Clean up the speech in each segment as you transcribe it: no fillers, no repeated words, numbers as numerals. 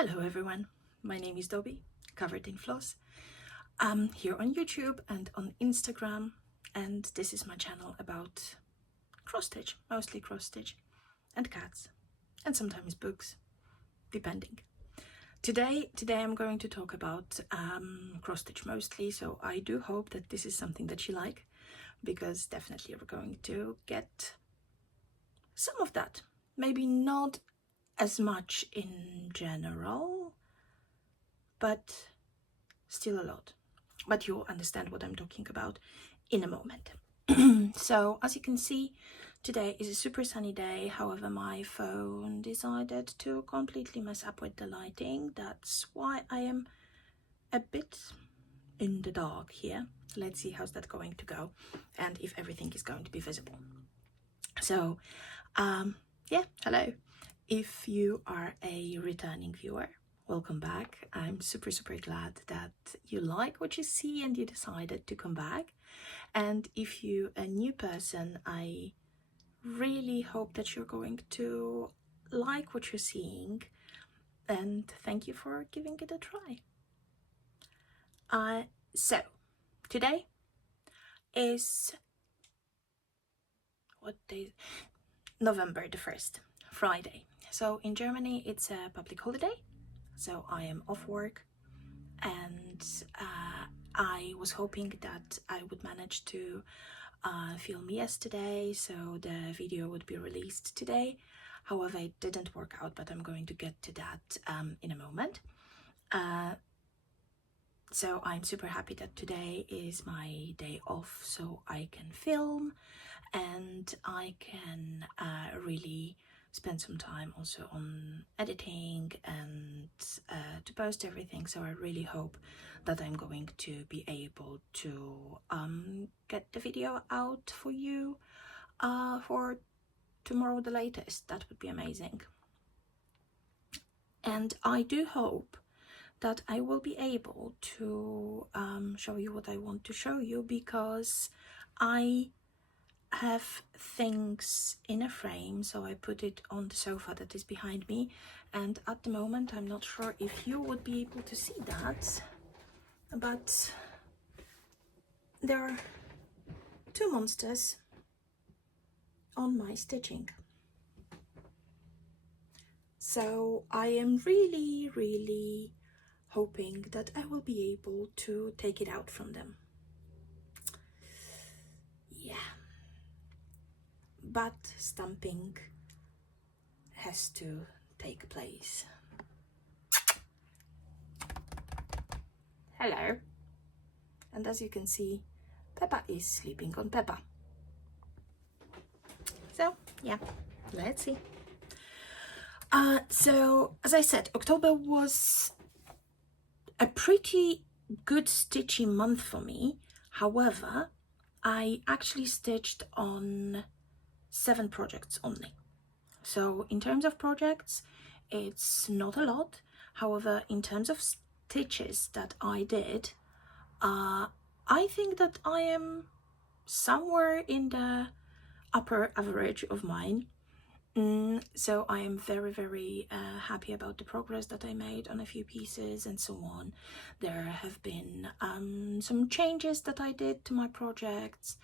Hello everyone, my name is Dobby, coveredinfloss. I'm here on YouTube and on Instagram, and this is my channel about cross-stitch, mostly cross-stitch, and cats, and sometimes books, depending. Today I'm going to talk about cross-stitch mostly, so I do hope that this is something that you like, because definitely we're going to get some of that. Maybe not as much in general, but still a lot. But you'll understand what I'm talking about in a moment. So as you can see, today is a super sunny day. However, my phone decided to completely mess up with the lighting. That's why I am a bit in the dark here. Let's see how's that going to go and if everything is going to be visible. So yeah, hello. If you are a returning viewer, welcome back. I'm super glad that you like what you see and you decided to come back. And if you're a new person, I really hope that you're going to like what you're seeing, and thank you for giving it a try. So today is what day? November the 1st, Friday. So in Germany it's a public holiday, so I am off work, and I was hoping that I would manage to film yesterday, so the video would be released today. However, it didn't work out, but I'm going to get to that in a moment. So I'm super happy that today is my day off, so I can film and I can really spend some time also on editing and to post everything. So I really hope that I'm going to be able to get the video out for you for tomorrow the latest. That would be amazing. And I do hope that I will be able to show you what I want to show you, because I have things in a frame, so I put it on the sofa that is behind me, and at the moment I'm not sure if you would be able to see that, but there are two monsters on my stitching. So I am really hoping that I will be able to take it out from them. Yeah, but stamping has to take place. Hello. And as you can see, Peppa is sleeping on Peppa. So yeah, let's see. So as I said, October was a pretty good stitchy month for me. However, I actually stitched on 7 projects only. So in terms of projects, it's not a lot. However, in terms of stitches that I did, I think that I am somewhere in the upper average of mine. So I am very happy about the progress that I made on a few pieces and so on. There have been some changes that I did to my projects.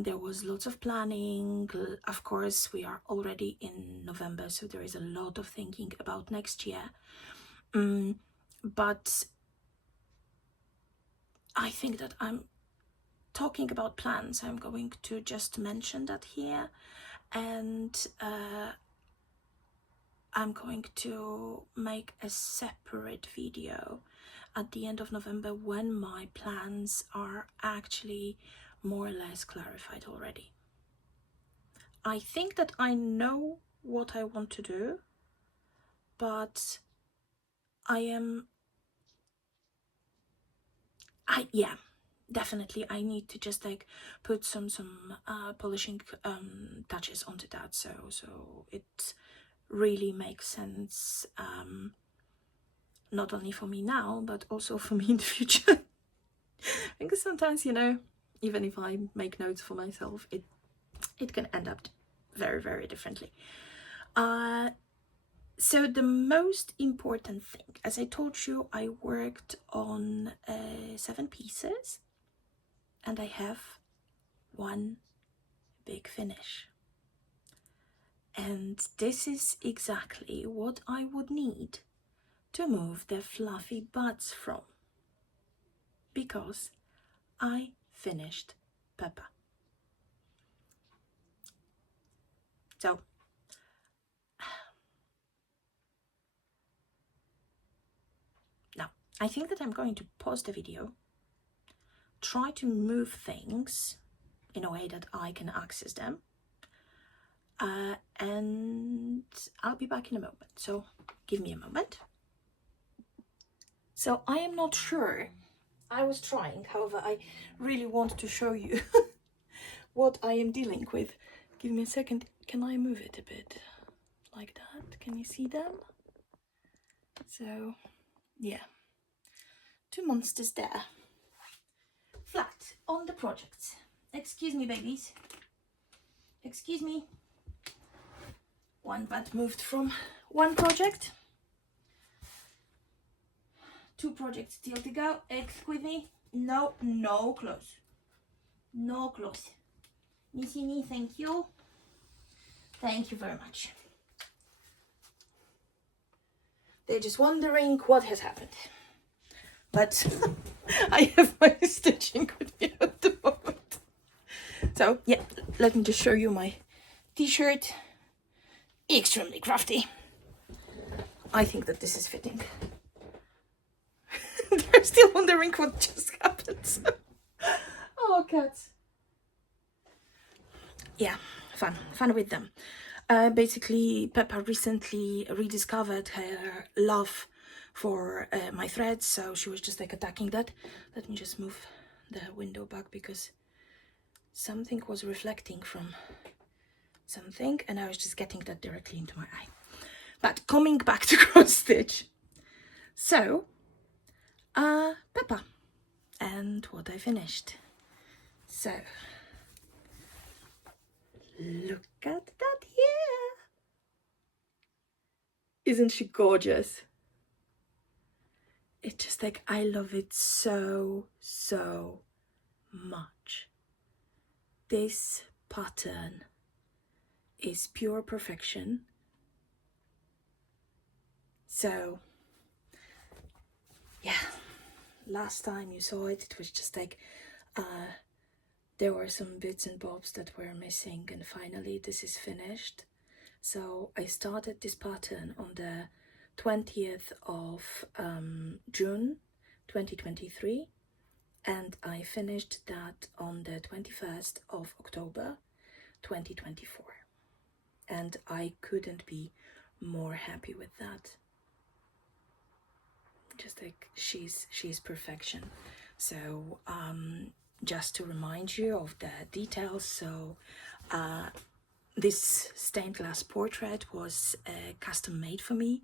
There was lots of planning. Of course, we are already in November, so there is a lot of thinking about next year. But I think that I'm talking about plans. I'm going to just mention that here, and I'm going to make a separate video at the end of November when my plans are actually more or less clarified already. I think that I know what I want to do, but definitely I need to just like put some polishing touches onto that, so it really makes sense, not only for me now but also for me in the future. Because sometimes, you know, even if I make notes for myself, it can end up very differently. So the most important thing, as I told you, I worked on 7 pieces and I have one big finish. And this is exactly what I would need to move the fluffy buds from, because I finished Peppa. So now I think that I'm going to pause the video, try to move things in a way that I can access them, and I'll be back in a moment. So give me a moment. So I am not sure. I was trying, however, I really want to show you what I am dealing with. Give me a second. Can I move it a bit like that? Can you see them? So yeah, 2 monsters there, flat on the project. Excuse me, babies. Excuse me. One bud moved from one project. 2 projects still to go. Excuse me. No, no close. No close. Missy me, thank you. Thank you very much. They're just wondering what has happened. But I have my stitching with me at the moment. So yeah, let me just show you my t-shirt. Extremely crafty. I think that this is fitting. They're still wondering what just happened. Oh, cats. Yeah, fun with them. Basically, Peppa recently rediscovered her love for my threads, so she was just like attacking that. Let me just move the window back because something was reflecting from something and I was just getting that directly into my eye. But coming back to cross stitch. So, Peppa and what I finished. So, look at that here. Isn't she gorgeous? It's just like, I love it so much. This pattern is pure perfection. So yeah, last time you saw it, it was just like there were some bits and bobs that were missing, and finally this is finished. So I started this pattern on the 20th of June 2023, and I finished that on the 21st of October 2024, and I couldn't be more happy with that. Just like she's perfection. So just to remind you of the details, so this stained glass portrait was custom made for me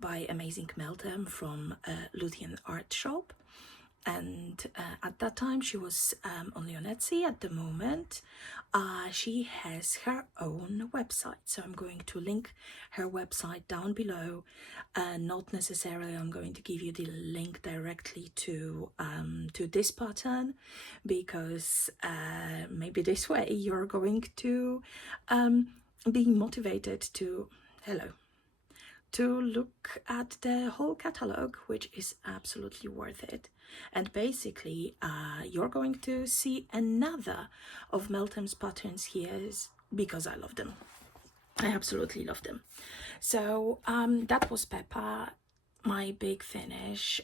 by Amazing Meltem from Luthean Art Shop, and at that time she was only on Etsy. At the moment she has her own website, so I'm going to link her website down below. Not necessarily I'm going to give you the link directly to this pattern, because maybe this way you're going to be motivated to look at the whole catalog, which is absolutely worth it. And basically you're going to see another of Meltem's patterns here, because I love them. I absolutely love them. So that was Peppa, my big finish.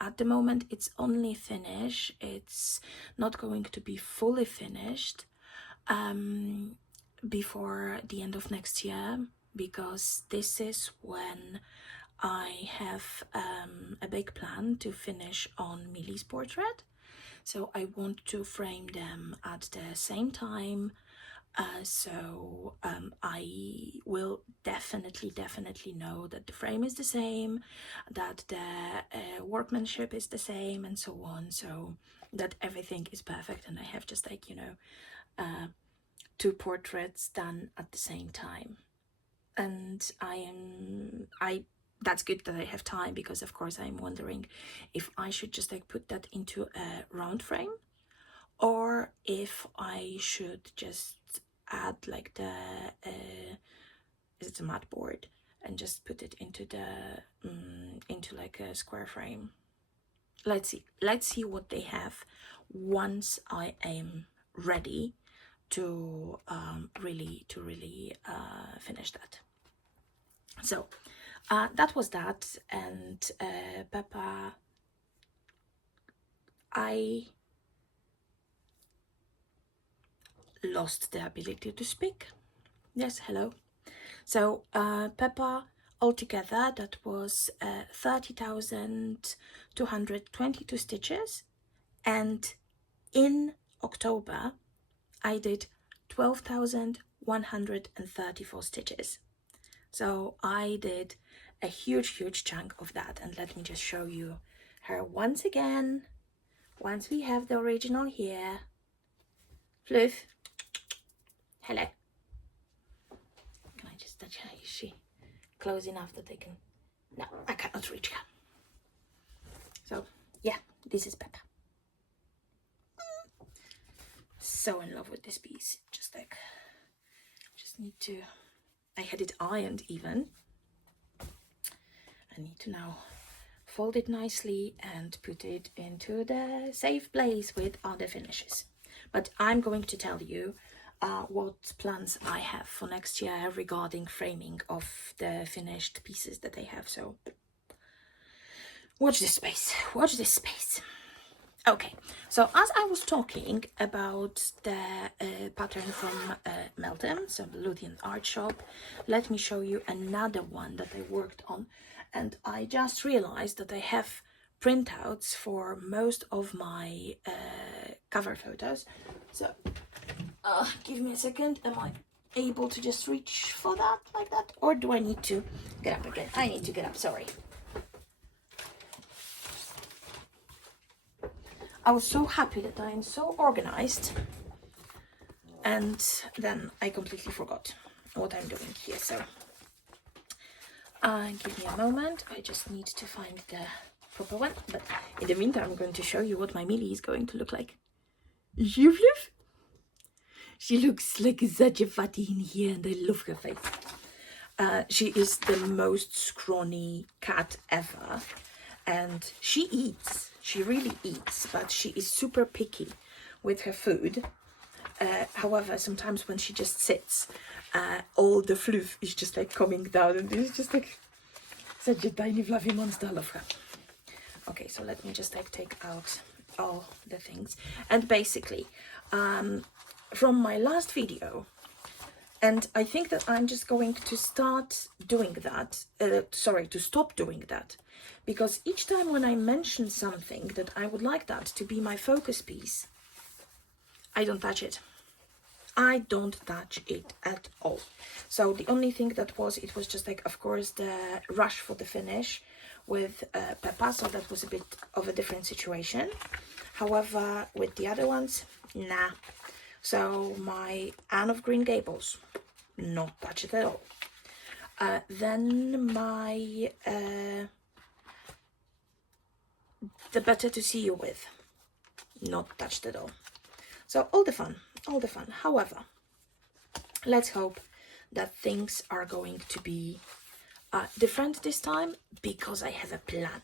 At the moment it's only finish, it's not going to be fully finished before the end of next year, because this is when I have a big plan to finish on Millie's portrait. So I want to frame them at the same time. So I will definitely know that the frame is the same, that the workmanship is the same, and so on, so that everything is perfect, and I have just like, you know, 2 portraits done at the same time. And I that's good that I have time, because of course I'm wondering if I should just like put that into a round frame, or if I should just add like the is it a mat board, and just put it into the into like a square frame. Let's see what they have once I am ready to really finish that. So that was that. And Peppa, I lost the ability to speak. Yes, hello. So Peppa, altogether that was 30,222 stitches, and in October I did 12,134 stitches. So I did a huge chunk of that. And let me just show you her once again. Once we have the original here. Fluff, hello. Can I just touch her? Is she close enough that I can? No, I cannot reach her. So yeah, this is Peppa. So in love with this piece. Just need to, I had it ironed even. I need to now fold it nicely and put it into the safe place with other finishes. But I'm going to tell you what plans I have for next year regarding framing of the finished pieces that I have. So watch this space, watch this space. Okay, so as I was talking about the pattern from Melton, so the Luthean art shop, let me show you another one that I worked on. And I just realized that I have printouts for most of my cover photos. So give me a second. Am I able to just reach for that like that? Or do I need to get up again? I need to get up, sorry. I was so happy that I am so organized, and then I completely forgot what I'm doing here. So give me a moment. I just need to find the proper one. But in the meantime, I'm going to show you what my Millie is going to look like. You Fluff? She looks like such a fatty in here, and I love her face. She is the most scrawny cat ever, and she eats. She really eats, but she is super picky with her food. However, sometimes when she just sits, all the fluff is just like coming down, and it's just like such a tiny fluffy monster. I love her. Okay, so let me just like take out all the things. And basically, from my last video, and I think that I'm just going to start doing that, to stop doing that, because each time when I mention something that I would like that to be my focus piece, I don't touch it. I don't touch it at all. So the only thing that was, it was just like, of course, the rush for the finish with Peppa, so that was a bit of a different situation. However, with the other ones, nah. So my Anne of Green Gables, not touch it at all. Then my The Better to See You With, not touched at all. So all the fun. However, let's hope that things are going to be different this time, because I have a plan.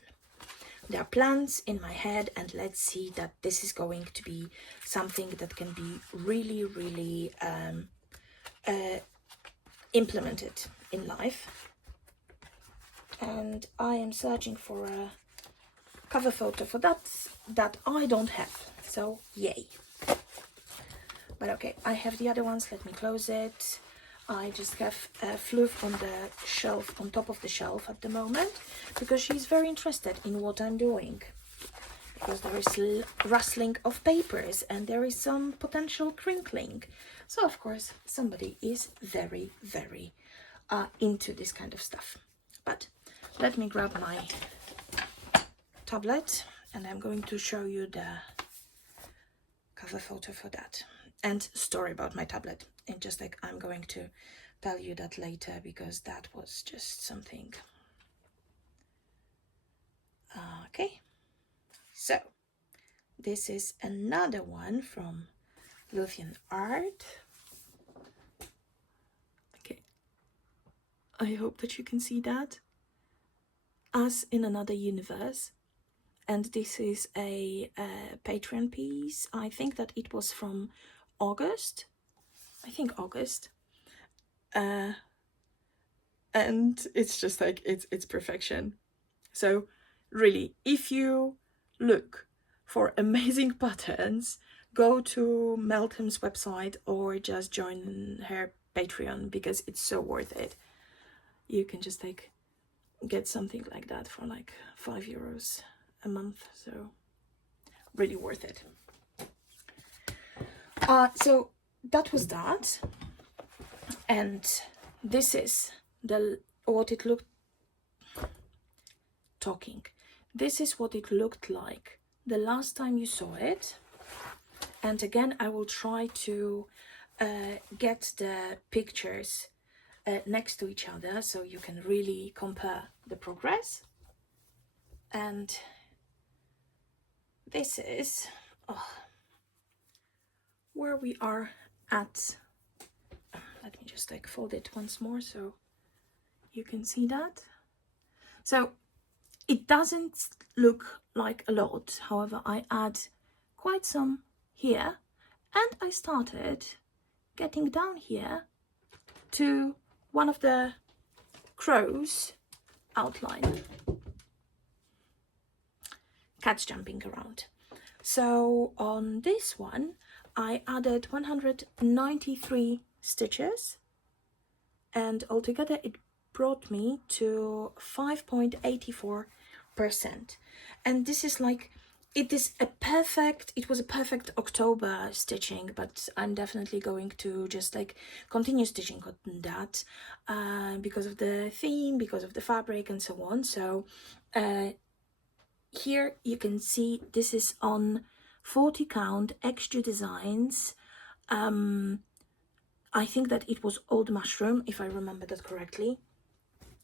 There are plans in my head, and let's see that this is going to be something that can be really implemented in life. And I am searching for a cover photo for that I don't have, so yay. But okay, I have the other ones. Let me close it. I just have Fluff on the shelf, on top of the shelf at the moment, because she's very interested in what I'm doing. Because there is rustling of papers and there is some potential crinkling. So of course somebody is very into this kind of stuff. But let me grab my tablet, and I'm going to show you the cover photo for that. And story about my tablet. And just like, I'm going to tell you that later, because that was just something Okay, so this is another one from Luthien Art. Okay, I hope that you can see that. Us in Another Universe. And this is a Patreon piece. I think that it was from August. I think August. And it's just like, it's perfection. So really, if you look for amazing patterns, go to Meltem's website or just join her Patreon, because it's so worth it. You can just like get something like that for like €5 a month, so really worth it. So that was that, and this is what it looked This is what it looked like the last time you saw it. And again, I will try to get the pictures next to each other so you can really compare the progress. And this is where we are at. Let me just like fold it once more so you can see that. So it doesn't look like a lot, however I add quite some here, and I started getting down here to one of the crows outline. Cats jumping around. So on this one I added 193 stitches, and altogether it brought me to 5.84%. And this is like, it was a perfect October stitching, but I'm definitely going to just like continue stitching on that because of the theme, because of the fabric and so on. So here you can see this is on 40 count extra designs. I think that it was Old Mushroom, if I remember that correctly,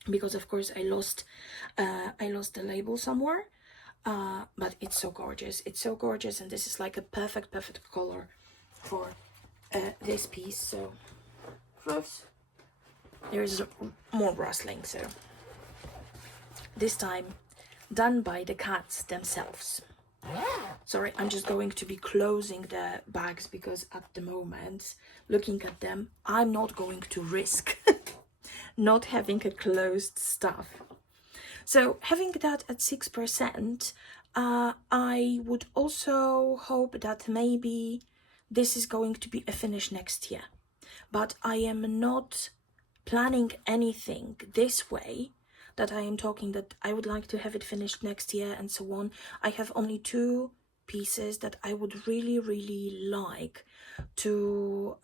because of course I lost the label somewhere. But it's so gorgeous, and this is like a perfect color for this piece. So there's more rustling, so this time done by the cats themselves. Sorry, I'm just going to be closing the bags because at the moment, looking at them, I'm not going to risk not having a closed stuff. So having that at 6%, I would also hope that maybe this is going to be a finish next year. But I am not planning anything this way, that I am talking that I would like to have it finished next year and so on. I have only 2 pieces that I would really like to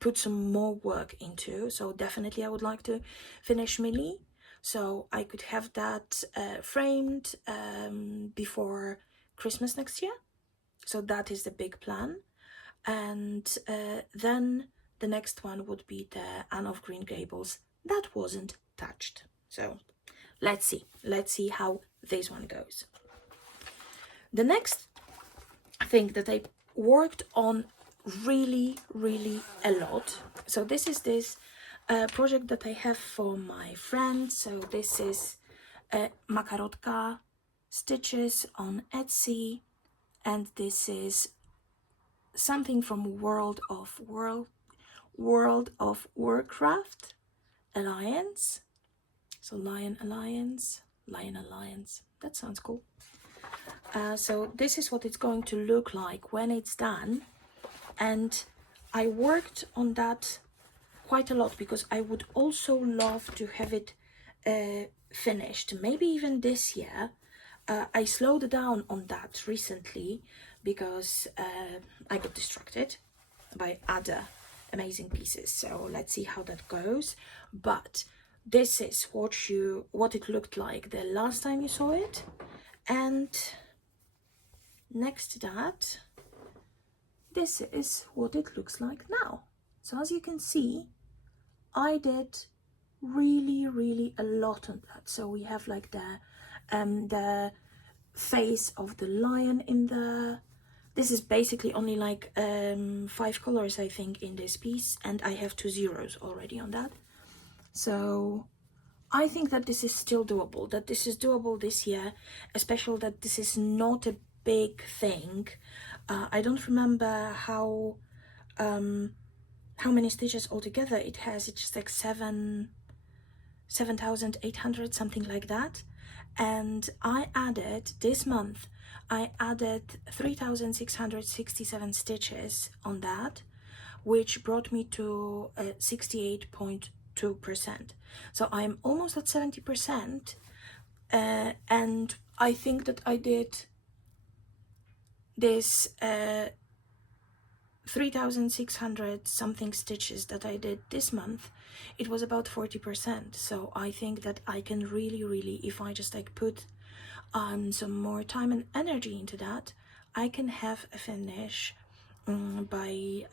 put some more work into. So definitely I would like to finish Millie, so I could have that framed before Christmas next year. So that is the big plan. And then the next one would be the Anne of Green Gables. That wasn't touched. So let's see how this one goes. The next thing that I worked on really a lot, so this is this project that I have for my friends. So this is Makarotka stitches on Etsy, and this is something from World of Warcraft Alliance. So Lion Alliance, that sounds cool. So this is what it's going to look like when it's done, and I worked on that quite a lot because I would also love to have it finished, maybe even this year. I slowed down on that recently because I got distracted by other amazing pieces. So let's see how that goes. But this is what it looked like the last time you saw it, and next to that, this is what it looks like now. So as you can see, I did really a lot on that. So we have like the face of the lion in the, this is basically only like 5 colors I think in this piece, and I have 2 zeros already on that. So I think that this is still doable, that this is doable this year, especially that this is not a big thing. I don't remember how many stitches altogether it has. It's just like 7,800, something like that. And I added this month, I added 3,667 stitches on that, which brought me to 68.2%. So I'm almost at 70%, and I think that I did this 3,600 something stitches that I did this month, it was about 40%. So I think that I can really, if I just like put some more time and energy into that, I can have a finish by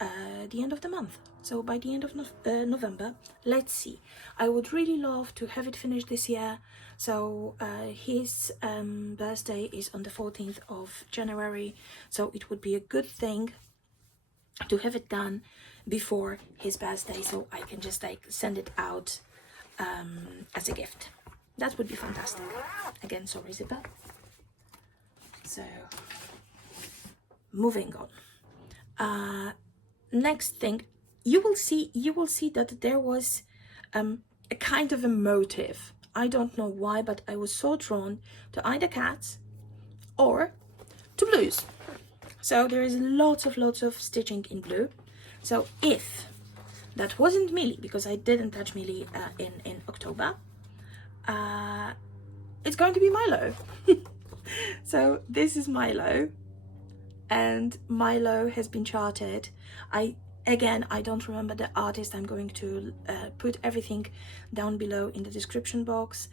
the end of the month. So by the end of November, let's see. I would really love to have it finished this year. So his birthday is on the 14th of January, so it would be a good thing to have it done before his birthday, so I can just like send it out as a gift. That would be fantastic. Again, sorry zipper. So moving on. Next thing, you will see that there was a kind of a motive. I don't know why, but I was so drawn to either cats or to blues. So there is lots of stitching in blue. So if that wasn't Millie, because I didn't touch Millie in October, it's going to be Milo. So this is Milo, and Milo has been charted. I don't remember the artist. I'm going to put everything down below in the description box,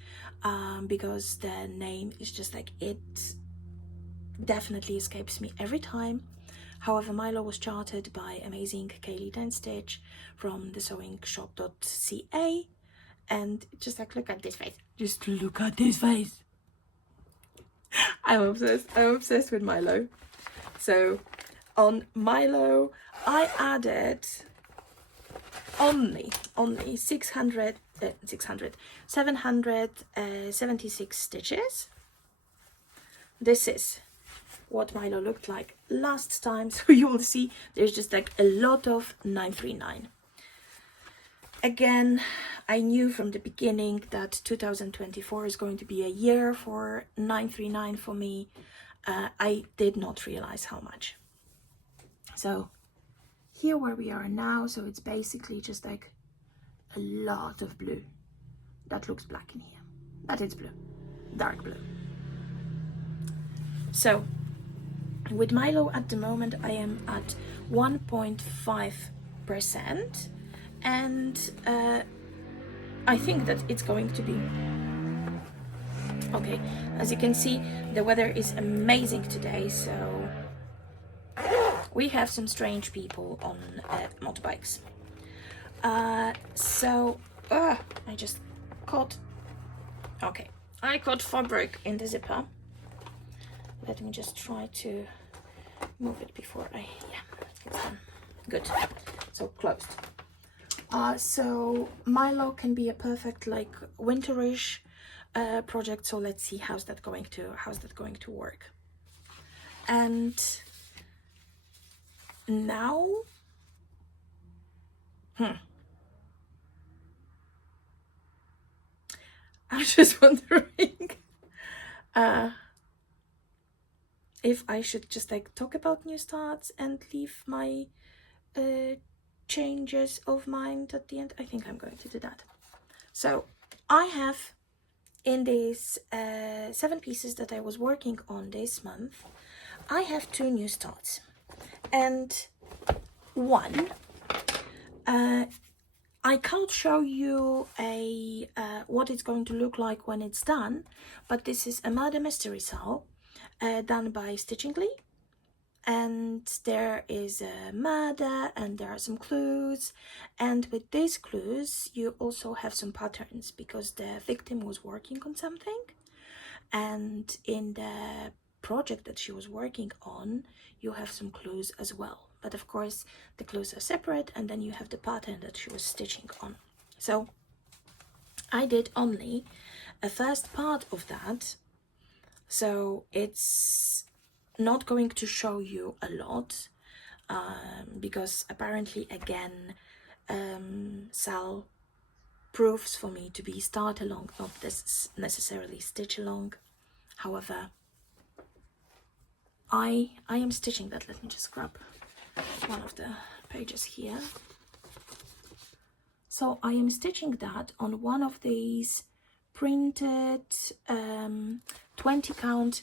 because the name is just like, it definitely escapes me every time. However, Milo was charted by amazing Kaylee Denstitch from the sewingshop.ca, and just like, look at this face. Just look at this face. I'm obsessed with Milo. So on Milo, I added only 776 stitches. This is what Milo looked like last time, so you will see there's just like a lot of 939. Again, I knew from the beginning that 2024 is going to be a year for 939 for me. I did not realize how much. So here where we are now, so it's basically just like a lot of blue. That looks black in here, but it's blue, dark blue. So with Milo at the moment, I am at 1.5%, and I think that it's going to be okay. As you can see, the weather is amazing today, so we have some strange people on motorbikes. I just caught, okay, I caught fabric in the zipper. Let me just try to move it before yeah, it's done. Good, so closed. So Milo can be a perfect like winterish project. So let's see how's that going to work. And now, I'm just wondering if I should just like talk about new starts and leave my changes of mind at the end. I think I'm going to do that. So I have, in these 7 pieces that I was working on this month, I have 2 new starts, and one, I can't show you what it's going to look like when it's done, but this is a Murder Mystery Cell done by Stitchingly, and there is a murder and there are some clues, and with these clues you also have some patterns because the victim was working on something, and in the project that she was working on you have some clues as well, but of course the clues are separate, and then you have the pattern that she was stitching on. So I did only a first part of that, so it's not going to show you a lot, because apparently again Sal proves for me to be start along, not this necessarily stitch along. However, I am stitching that. Let me just grab one of the pages here. So I am stitching that on one of these printed 20 count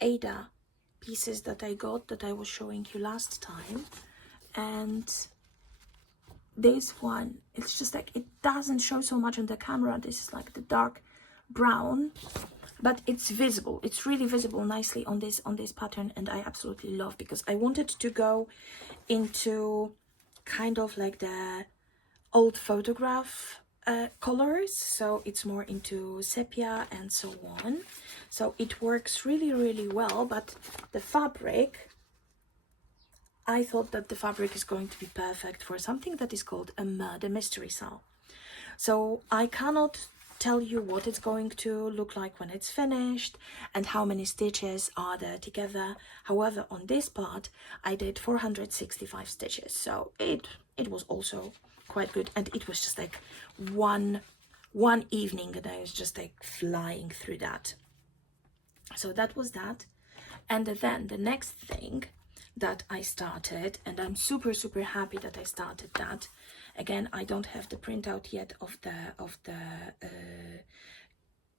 Ada pieces that I got, that I was showing you last time. And this one, it's just like, it doesn't show so much on the camera. This is like the dark brown, but it's visible, it's really visible nicely on this pattern, and I absolutely love, because I wanted to go into kind of like the old photograph colors, so it's more into sepia and so on, so it works really well. But the fabric, I thought that the fabric is going to be perfect for something that is called a murder mystery Sal. So I cannot tell you what it's going to look like when it's finished and how many stitches are there together. However, on this part I did 465 stitches, so it was also quite good, and it was just like one evening and I was just like flying through that. So that was that. And then the next thing that I started, and I'm super happy that I started that. Again, I don't have the printout yet of the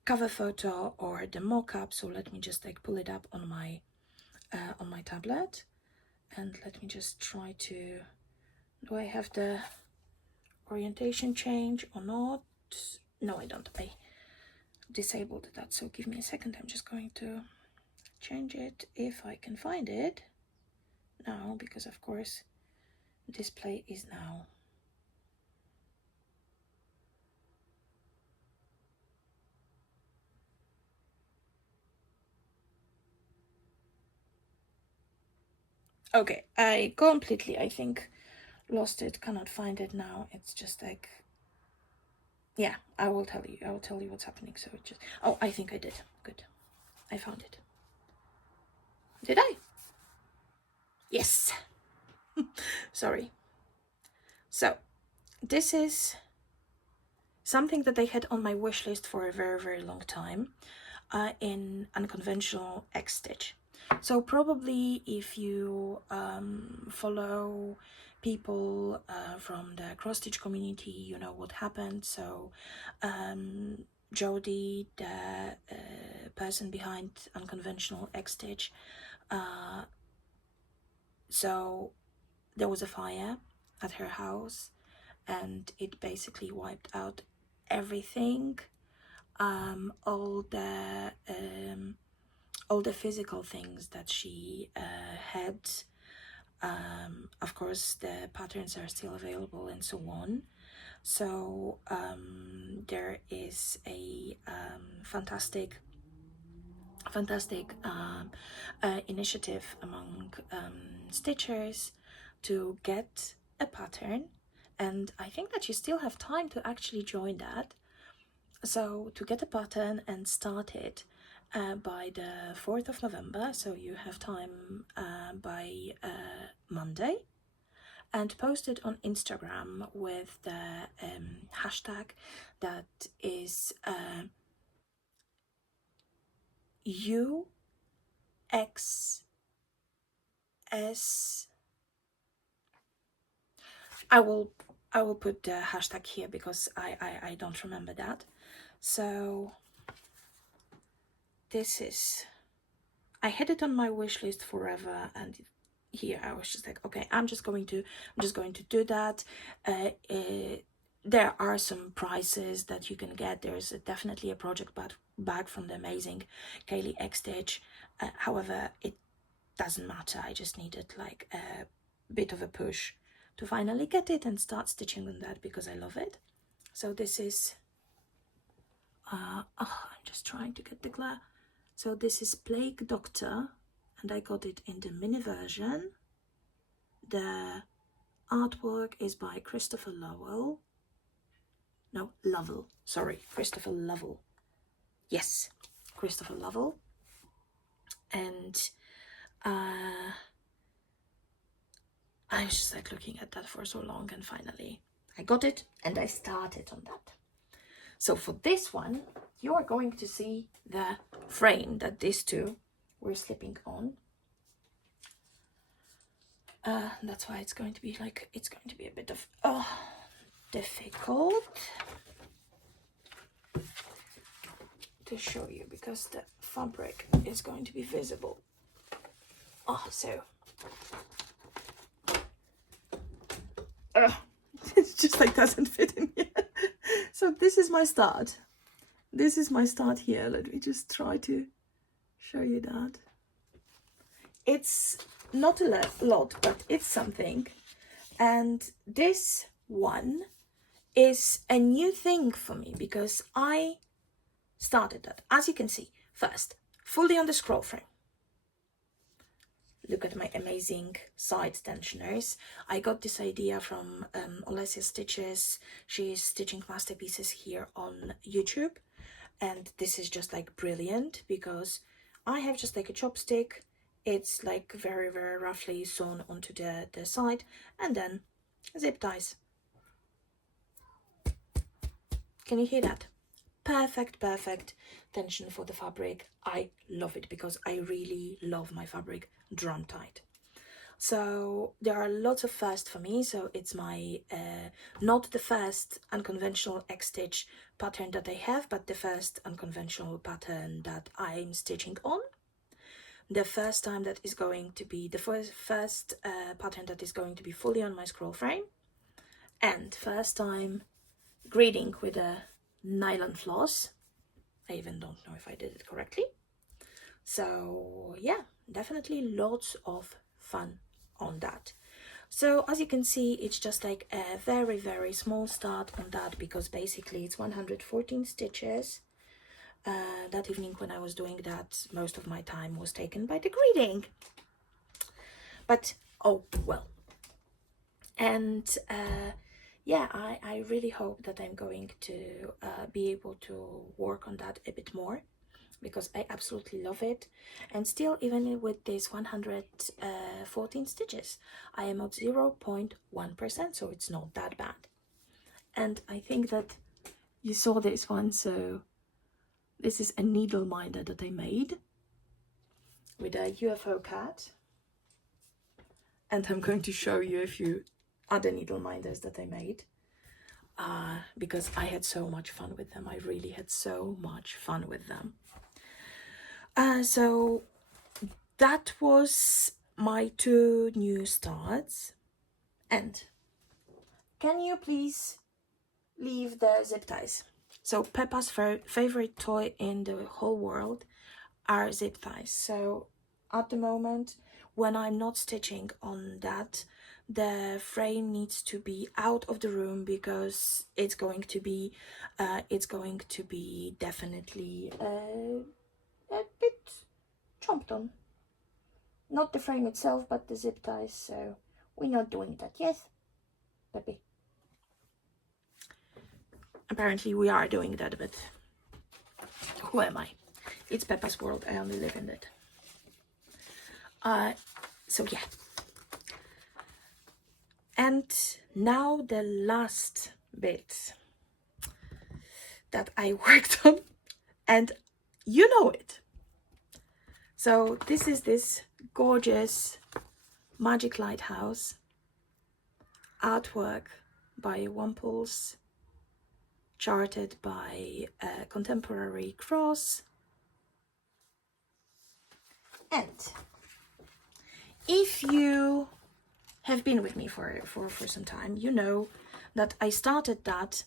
cover photo or the mock-up, so let me just like pull it up on my tablet, and let me just try to, do I have the orientation change or not? No, I don't. I disabled that, so give me a second. I'm just going to change it if I can find it now, because of course display is now. Okay, I completely, I think, lost it, cannot find it now. It's just like, yeah, I will tell you what's happening. So it just, oh, I think I did. Good, I found it. Did I? Yes. Sorry. So this is something that I had on my wish list for a very long time, in unconventional X stitch. So probably if you follow people from the cross stitch community, you know what happened. So Jody, the person behind unconventional X stitch, so there was a fire at her house and it basically wiped out everything, all the physical things that she had. Of course the patterns are still available and so on. So there is a fantastic initiative among stitchers to get a pattern, and I think that you still have time to actually join that. So to get a pattern and start it by the 4th of November, so you have time by Monday, and post it on Instagram with the hashtag that is UXS. I will put the hashtag here because I don't remember that. So this is, I had it on my wish list forever, and here I was just like, okay, I'm just going to do that. there are some prices that you can get. There's definitely a project bag from the amazing Kaylee X Stitch. However, it doesn't matter. I just needed like a bit of a push to finally get it and start stitching on that because I love it. So this is I'm just trying to get the glare. So this is Plague Doctor, and I got it in the mini version. The artwork is by Christopher Lovell. No, Lovell. Sorry, Christopher Lovell. Yes, Christopher Lovell. And I was just like looking at that for so long, and finally I got it and I started on that. So for this one, you are going to see the frame that these two were slipping on. That's why it's going to be like, it's going to be a bit of difficult to show you because the fabric is going to be visible. So it just like doesn't fit in here. So this is my start. This is my start here. Let me just try to show you that. It's not a lot, but it's something. And this one is a new thing for me because I started that, as you can see, first, fully on the scroll frame. Look at my amazing side tensioners. I got this idea from Olesia Stitches. She's stitching masterpieces here on YouTube. And this is just like brilliant because I have just like a chopstick. It's like very, very roughly sewn onto the side and then zip ties. Can you hear that? Perfect tension for the fabric. I love it because I really love my fabric drum tight. So there are lots of firsts for me. So it's my not the first unconventional X stitch pattern that I have, but the first unconventional pattern that I'm stitching on. The first time that is going to be the first pattern that is going to be fully on my scroll frame, and first time grading with a nylon floss. I even don't know if I did it correctly. So yeah, definitely lots of fun on that. So as you can see, it's just like a very, very small start on that because basically it's 114 stitches. That evening when I was doing that, most of my time was taken by the grading. But oh well. And yeah, I really hope that I'm going to be able to work on that a bit more because I absolutely love it. And still, even with this 114 stitches, I am at 0.1%, so it's not that bad. And I think that you saw this one, so this is a needle minder that I made with a UFO cat. And I'm going to show you a few other needle minders that I made because I had so much fun with them. I really had so much fun with them. So that was my 2 new starts. And can you please leave the zip ties? So Peppa's favorite toy in the whole world are zip ties. So at the moment, when I'm not stitching on that, the frame needs to be out of the room because it's going to be definitely a bit chomped on. Not the frame itself, but the zip ties. So we're not doing that. Yes, Peppy. Apparently we are doing that, but who am I? It's Peppa's world. I only live in it. So yeah. And now the last bit that I worked on, and you know it. So this is this gorgeous Magic Lighthouse artwork by Wamples, charted by Contemporary Cross. And if you have been with me for some time, you know that I started that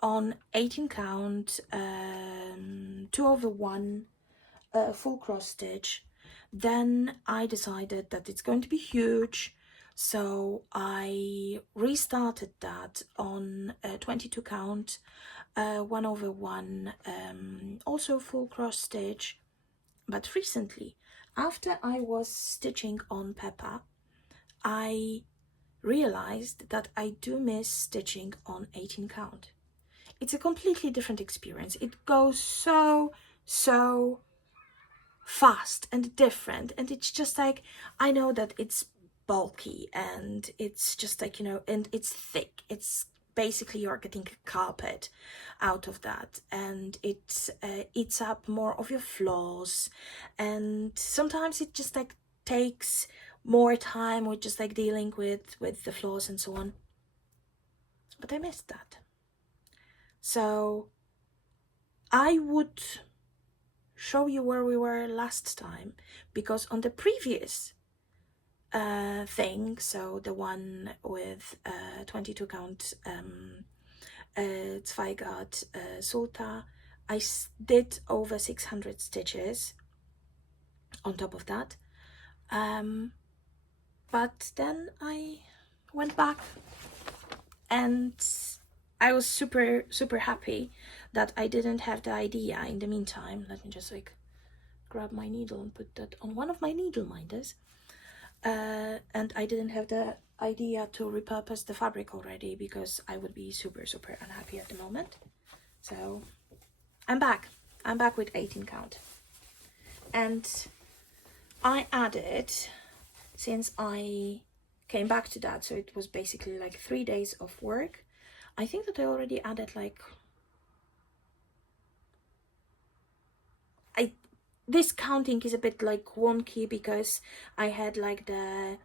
on 18 count, 2/1 full cross stitch. Then I decided that it's going to be huge, so I restarted that on 22 count, 1/1, also full cross stitch. But recently, after I was stitching on Peppa, I realized that I do miss stitching on 18 count. It's a completely different experience. It goes so fast and different, and it's just like, I know that it's bulky and it's just like, you know, and it's thick. It's basically you're getting a carpet out of that, and it eats up more of your floss, and sometimes it just like takes more time with just like dealing with the floss and so on. But I missed that. So I would show you where we were last time, because on the previous thing, so the one with 22 count Zweigart Sulta, I did over 600 stitches on top of that, but then I went back and I was super happy that I didn't have the idea in the meantime. Let me just like grab my needle and put that on one of my needle minders. And I didn't have the idea to repurpose the fabric already, because I would be super unhappy at the moment. So I'm back with 18 count, and I added, since I came back to that, so it was basically like 3 days of work, I think that I already added like, this counting is a bit like wonky, because I had like the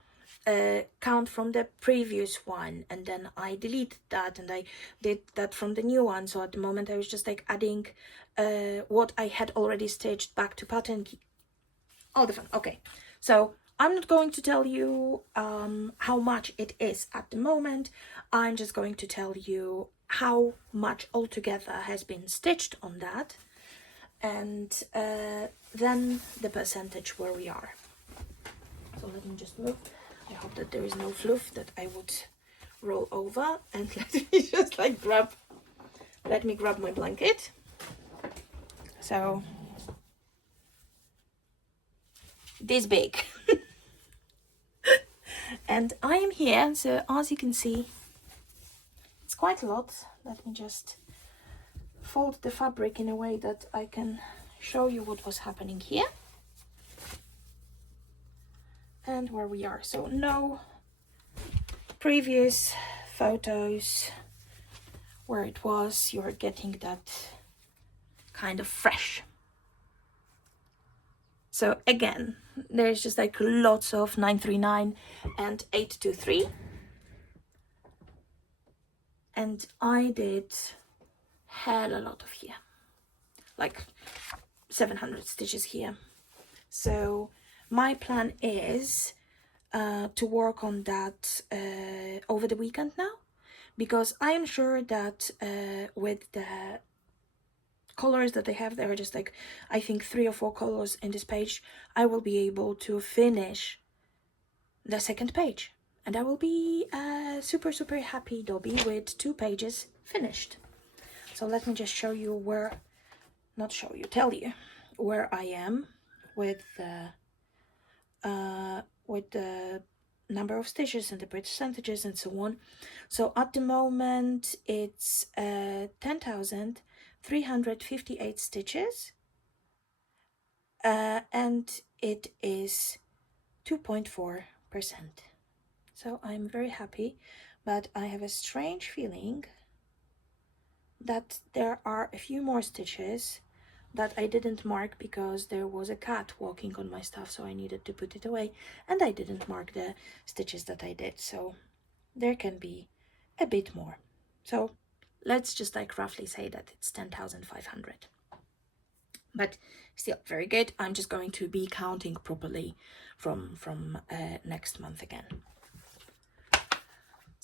count from the previous one, and then I deleted that and I did that from the new one. So at the moment I was just like adding what I had already stitched back to pattern, all the fun. Okay, so I'm not going to tell you how much it is at the moment. I'm just going to tell you how much altogether has been stitched on that, and then the percentage where we are. So let me just move. I hope that there is no fluff that I would roll over, and let me just like grab my blanket. So this big. And I am here, so as you can see, it's quite a lot. Let me just fold the fabric in a way that I can show you what was happening here and where we are. So no previous photos where it was, you're getting that kind of fresh. So again, there's just like lots of 939 and 823, and I did hell a lot of here, like 700 stitches here. So my plan is to work on that over the weekend now, because I am sure that with the colors that they have, there are just like, I think 3 or 4 colors in this page, I will be able to finish the second page, and I will be super happy Dobby with 2 pages finished. So let me just show you where, not show you, tell you where I am with the number of stitches and the percentages and so on. So at the moment it's 10,358 stitches, and it is 2.4%. So I'm very happy, but I have a strange feeling that there are a few more stitches that I didn't mark because there was a cat walking on my stuff, so I needed to put it away, and I didn't mark the stitches that I did, so there can be a bit more. So let's just like roughly say that it's 10,500, but still very good. I'm just going to be counting properly from next month again.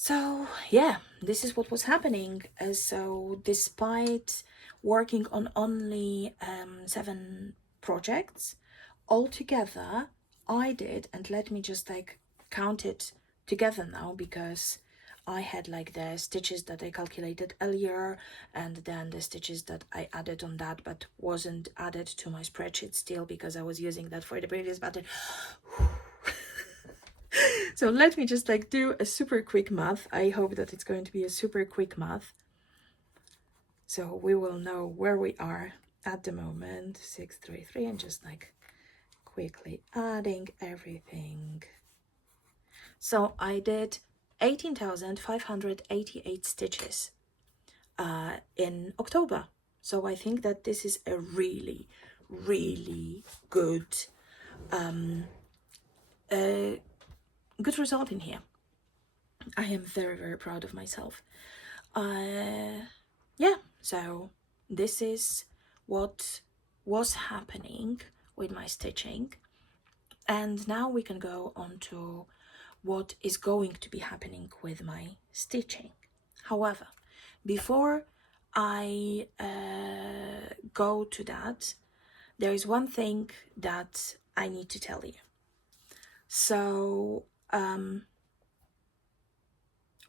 So yeah, this is what was happening. So despite working on only 7 projects altogether, I did, and let me just like count it together now, because I had like the stitches that I calculated earlier, and then the stitches that I added on that but wasn't added to my spreadsheet still because I was using that for the previous pattern. So let me just like do a super quick math. I hope that it's going to be a super quick math, so we will know where we are at the moment. 633, and just like quickly adding everything. So I did 18,588 stitches in October. So I think that this is a really, really good good result in here. I am very, very proud of myself. Yeah, so this is what was happening with my stitching. And now we can go on to what is going to be happening with my stitching. However, before I go to that, there is one thing that I need to tell you. So,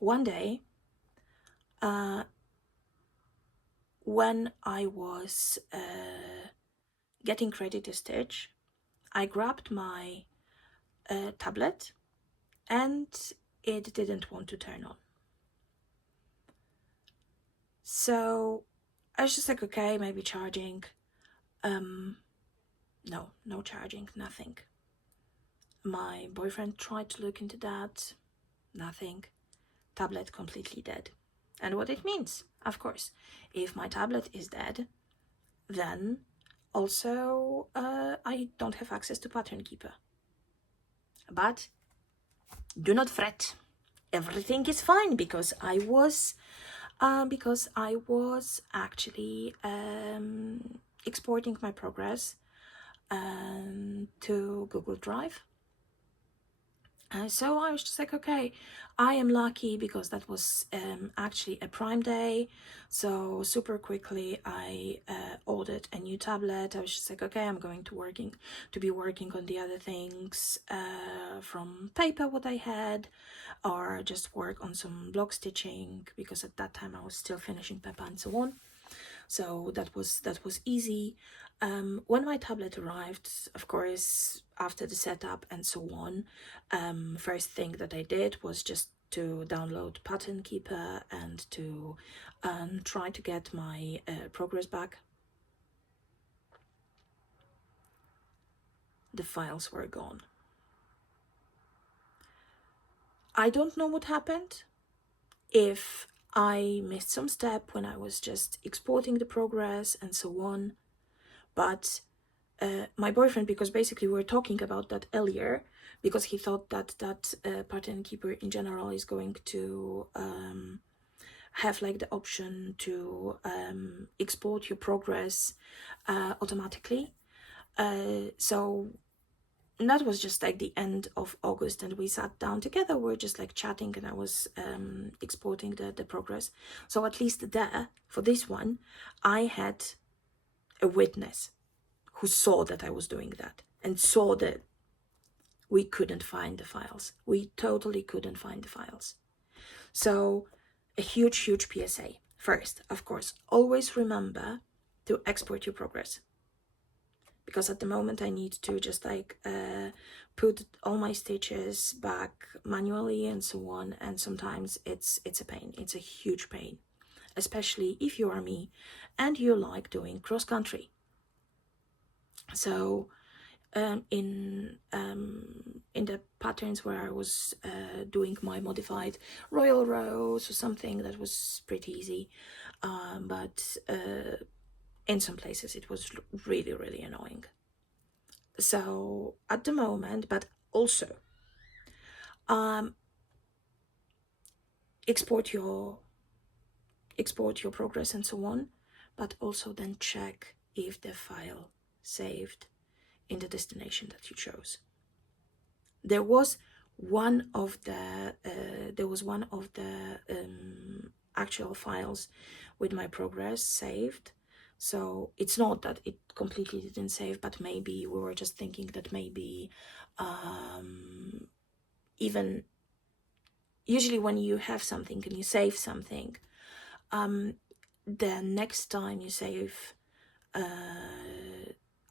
one day, when I was getting ready to stitch, I grabbed my tablet and it didn't want to turn on. So I was just like, okay, maybe charging. No, no charging, nothing. My boyfriend tried to look into that, nothing. Tablet completely dead. And what it means, of course, if my tablet is dead, then also I don't have access to Pattern Keeper. But do not fret, everything is fine, because I was actually exporting my progress to Google Drive. So I was just like, okay, I am lucky because that was actually a Prime Day. So super quickly I ordered a new tablet. I was just like, okay, I'm going to be working on the other things from paper what I had, or just work on some block stitching, because at that time I was still finishing paper and so on. So that was easy. When my tablet arrived, of course, after the setup and so on, first thing that I did was just to download Pattern Keeper and to try to get my progress back. The files were gone. I don't know what happened, if I missed some step when I was just exporting the progress and so on, but my boyfriend, because basically we were talking about that earlier, because he thought that Pattern Keeper in general is going to have like the option to export your progress automatically. So that was just like the end of August, and we sat down together, we were just like chatting, and I was exporting the progress. So at least there, for this one, I had a witness who saw that I was doing that, and saw that we couldn't find the files. We totally couldn't find the files. So a huge PSA. First, of course, always remember to export your progress, because at the moment I need to just like put all my stitches back manually and so on, and sometimes it's a pain. It's a huge pain, especially if you are me and you like doing cross country. So in the patterns where I was doing my modified royal rows or something, that was pretty easy, but in some places it was really annoying. So at the moment, but also export your progress and so on, but also then check if the file saved in the destination that you chose. There was one of the there was one of the actual files with my progress saved. So it's not that it completely didn't save, but maybe we were just thinking that maybe even usually when you have something and you save something, the next time you save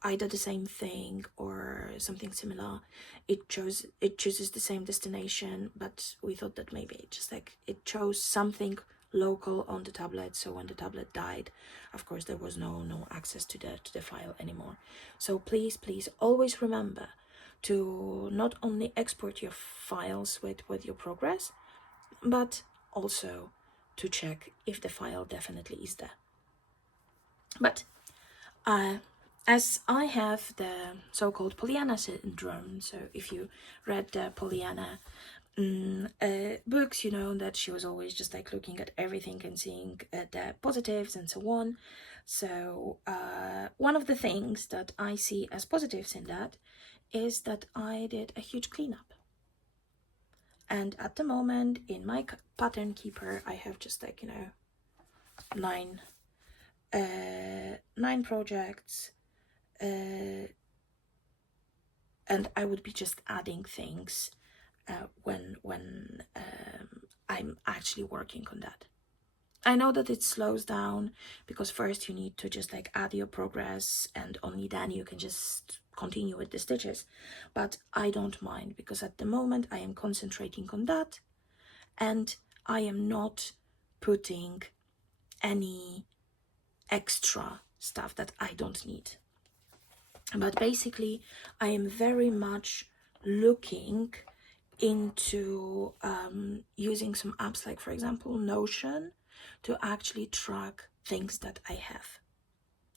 either the same thing or something similar, it chooses the same destination, but we thought that maybe it just like it chose something local on the tablet. So when the tablet died, of course there was no access to the file anymore. So please always remember to not only export your files with your progress, but also to check if the file definitely is there. But as I have the so-called Pollyanna syndrome, so if you read the Pollyanna books, you know that she was always just like looking at everything and seeing the positives and so on. So one of the things that I see as positives in that is that I did a huge cleanup. And at the moment in my pattern keeper, I have just like, you know, 9 projects, and I would be just adding things when I'm actually working on that. I know that it slows down because first you need to just like add your progress, and only then you can just continue with the stitches. But I don't mind because at the moment I am concentrating on that, and I am not putting any extra stuff that I don't need. But basically I am very much looking into using some apps like, for example, Notion, to actually track things that I have.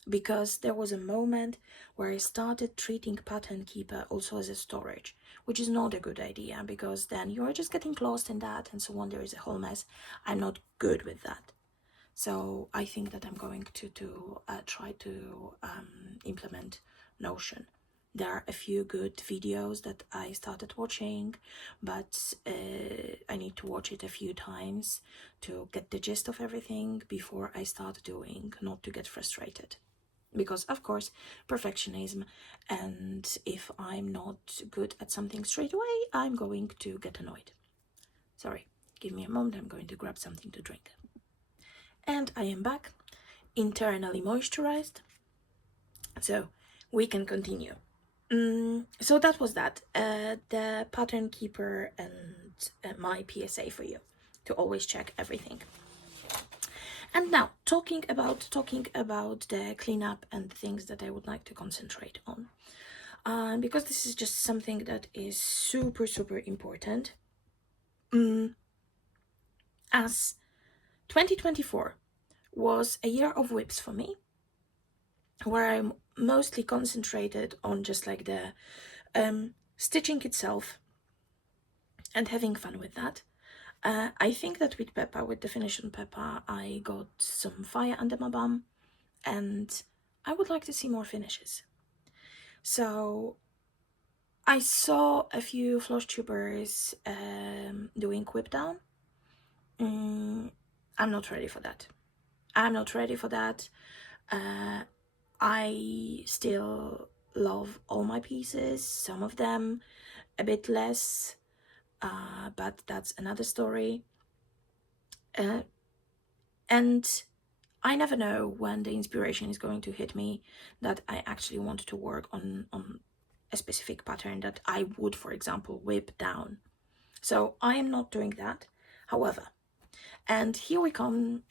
Because there was a moment where I started treating Pattern Keeper also as a storage, which is not a good idea, because then you're just getting lost in that and so on. There is a whole mess. I'm not good with that. So I think that I'm going to try to implement Notion. There are a few good videos that I started watching, but I need to watch it a few times to get the gist of everything before I start doing, not to get frustrated. Because, of course, perfectionism, and if I'm not good at something straight away, I'm going to get annoyed. Sorry, give me a moment, I'm going to grab something to drink. And I am back, internally moisturized, so we can continue. So that was that, the Pattern Keeper and my PSA for you, to always check everything. And now, talking about the cleanup and things that I would like to concentrate on. Because this is just something that is super important. As 2024 was a year of whips for me, where I'm mostly concentrated on just like the stitching itself and having fun with that. I think that with Peppa, with the finish on Peppa, I got some fire under my bum, and I would like to see more finishes. So I saw a few Flosstubers doing whip down. I'm not ready for that. I'm not ready for that. I still love all my pieces, some of them a bit less, but that's another story. And I never know when the inspiration is going to hit me that I actually want to work on a specific pattern that I would, for example, whip down. So I am not doing that. However, and here we come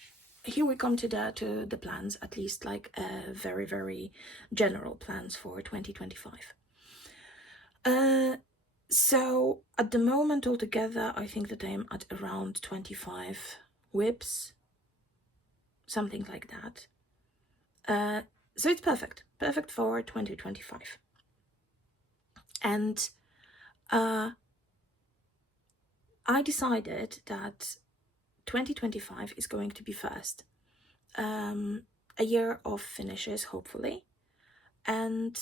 to the plans, at least like very general plans for 2025. So at the moment altogether, I think that I'm at around 25 whips, something like that. So it's perfect for 2025. And I decided that 2025 is going to be first, a year of finishes, hopefully, and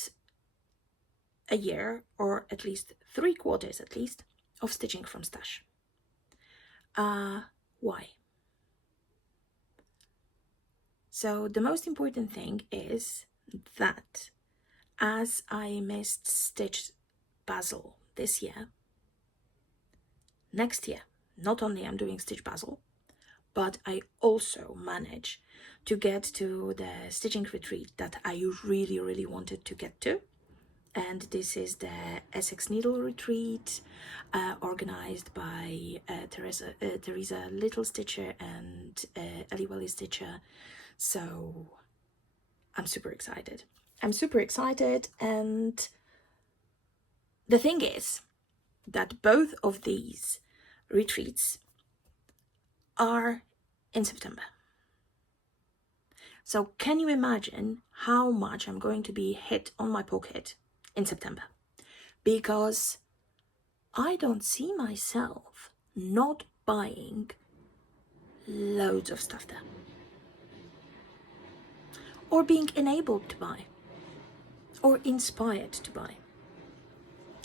a year, or at least 3 quarters at least, of stitching from stash. Why? So the most important thing is that as I missed stitch basil this year, next year, not only I'm doing stitch basil, but I also manage to get to the stitching retreat that I really, really wanted to get to. And this is the Essex Needle Retreat, organized by Teresa Little Stitcher and Ellie Welly Stitcher. So I'm super excited. And the thing is that both of these retreats are in September. So can you imagine how much I'm going to be hit on my pocket in September? Because I don't see myself not buying loads of stuff there, or being enabled to buy, or inspired to buy.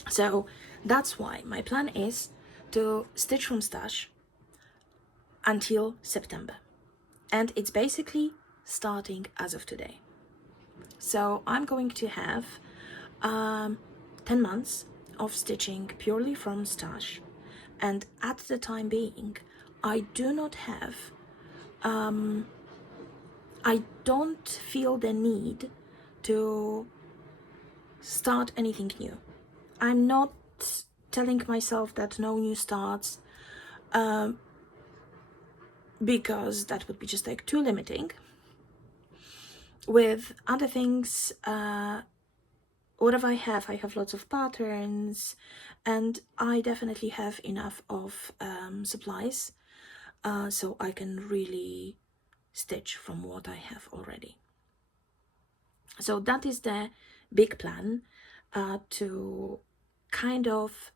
So that's why my plan is to stitch from stash until September. And it's basically starting as of today. So I'm going to have 10 months of stitching purely from stash. And at the time being, I do not have, I don't feel the need to start anything new. I'm not telling myself that no new starts, because that would be just like too limiting. With other things, whatever I have lots of patterns, and I definitely have enough of supplies, so I can really stitch from what I have already. So that is the big plan, to kind of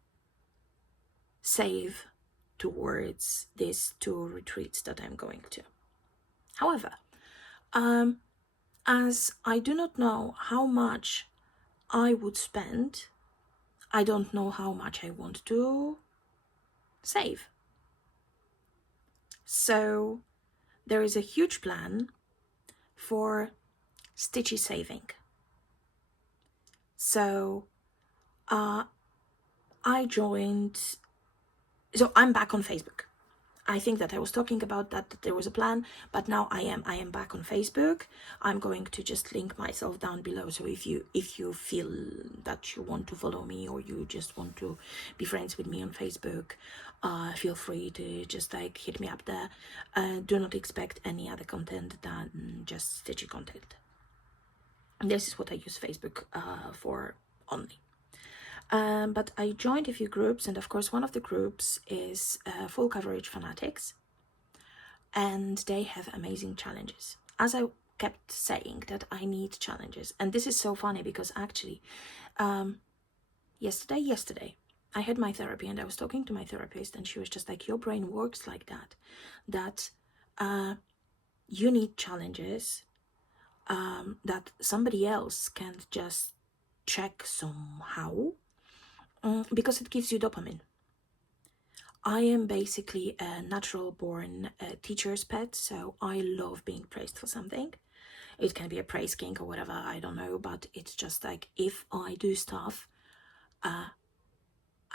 save towards these 2 retreats that I'm going to. However, as I do not know how much I would spend, I don't know how much I want to save. So there is a huge plan for stitchy saving. So I'm back on Facebook. I think that I was talking about that there was a plan, but now I am back on Facebook. I'm going to just link myself down below. So if you feel that you want to follow me, or you just want to be friends with me on Facebook, feel free to just like hit me up there. Do not expect any other content than just stitchy content. This is what I use Facebook for only. But I joined a few groups, and of course one of the groups is Full Coverage Fanatics, and they have amazing challenges. As I kept saying that I need challenges, and this is so funny because actually yesterday I had my therapy, and I was talking to my therapist, and she was just like, your brain works like that you need challenges that somebody else can't just check somehow, because it gives you dopamine. I am basically a natural born teacher's pet, so I love being praised for something. It can be a praise king or whatever, I don't know, but it's just like, if I do stuff, I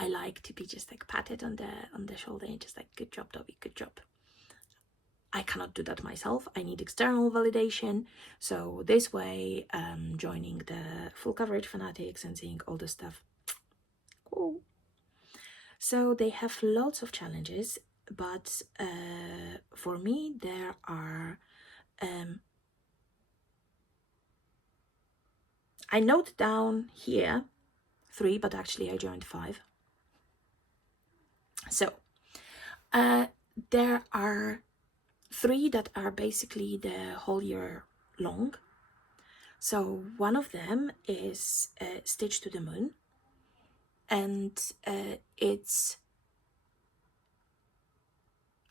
like to be just like patted on the shoulder and just like, good job, Dobby, good job. I cannot do that myself. I need external validation. So this way, joining the Full Coverage Fanatics and seeing all the stuff, cool. So they have lots of challenges, but for me there are, I note down here 3, but actually I joined 5. So there are 3 that are basically the whole year long. So one of them is Stitch to the Moon, and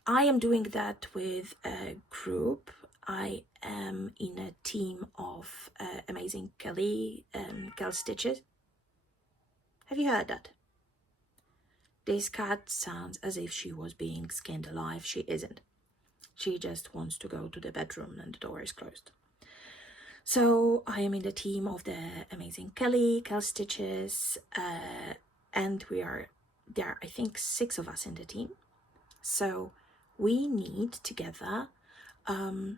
I am doing that with a group. I am in a team of amazing Kelly and Kel Stitches. Have you heard that? This cat sounds as if she was being skinned alive. She isn't. She just wants to go to the bedroom and the door is closed. So I am in the team of the amazing Kel Stitches, and there are, I think, 6 of us in the team. So we need together, so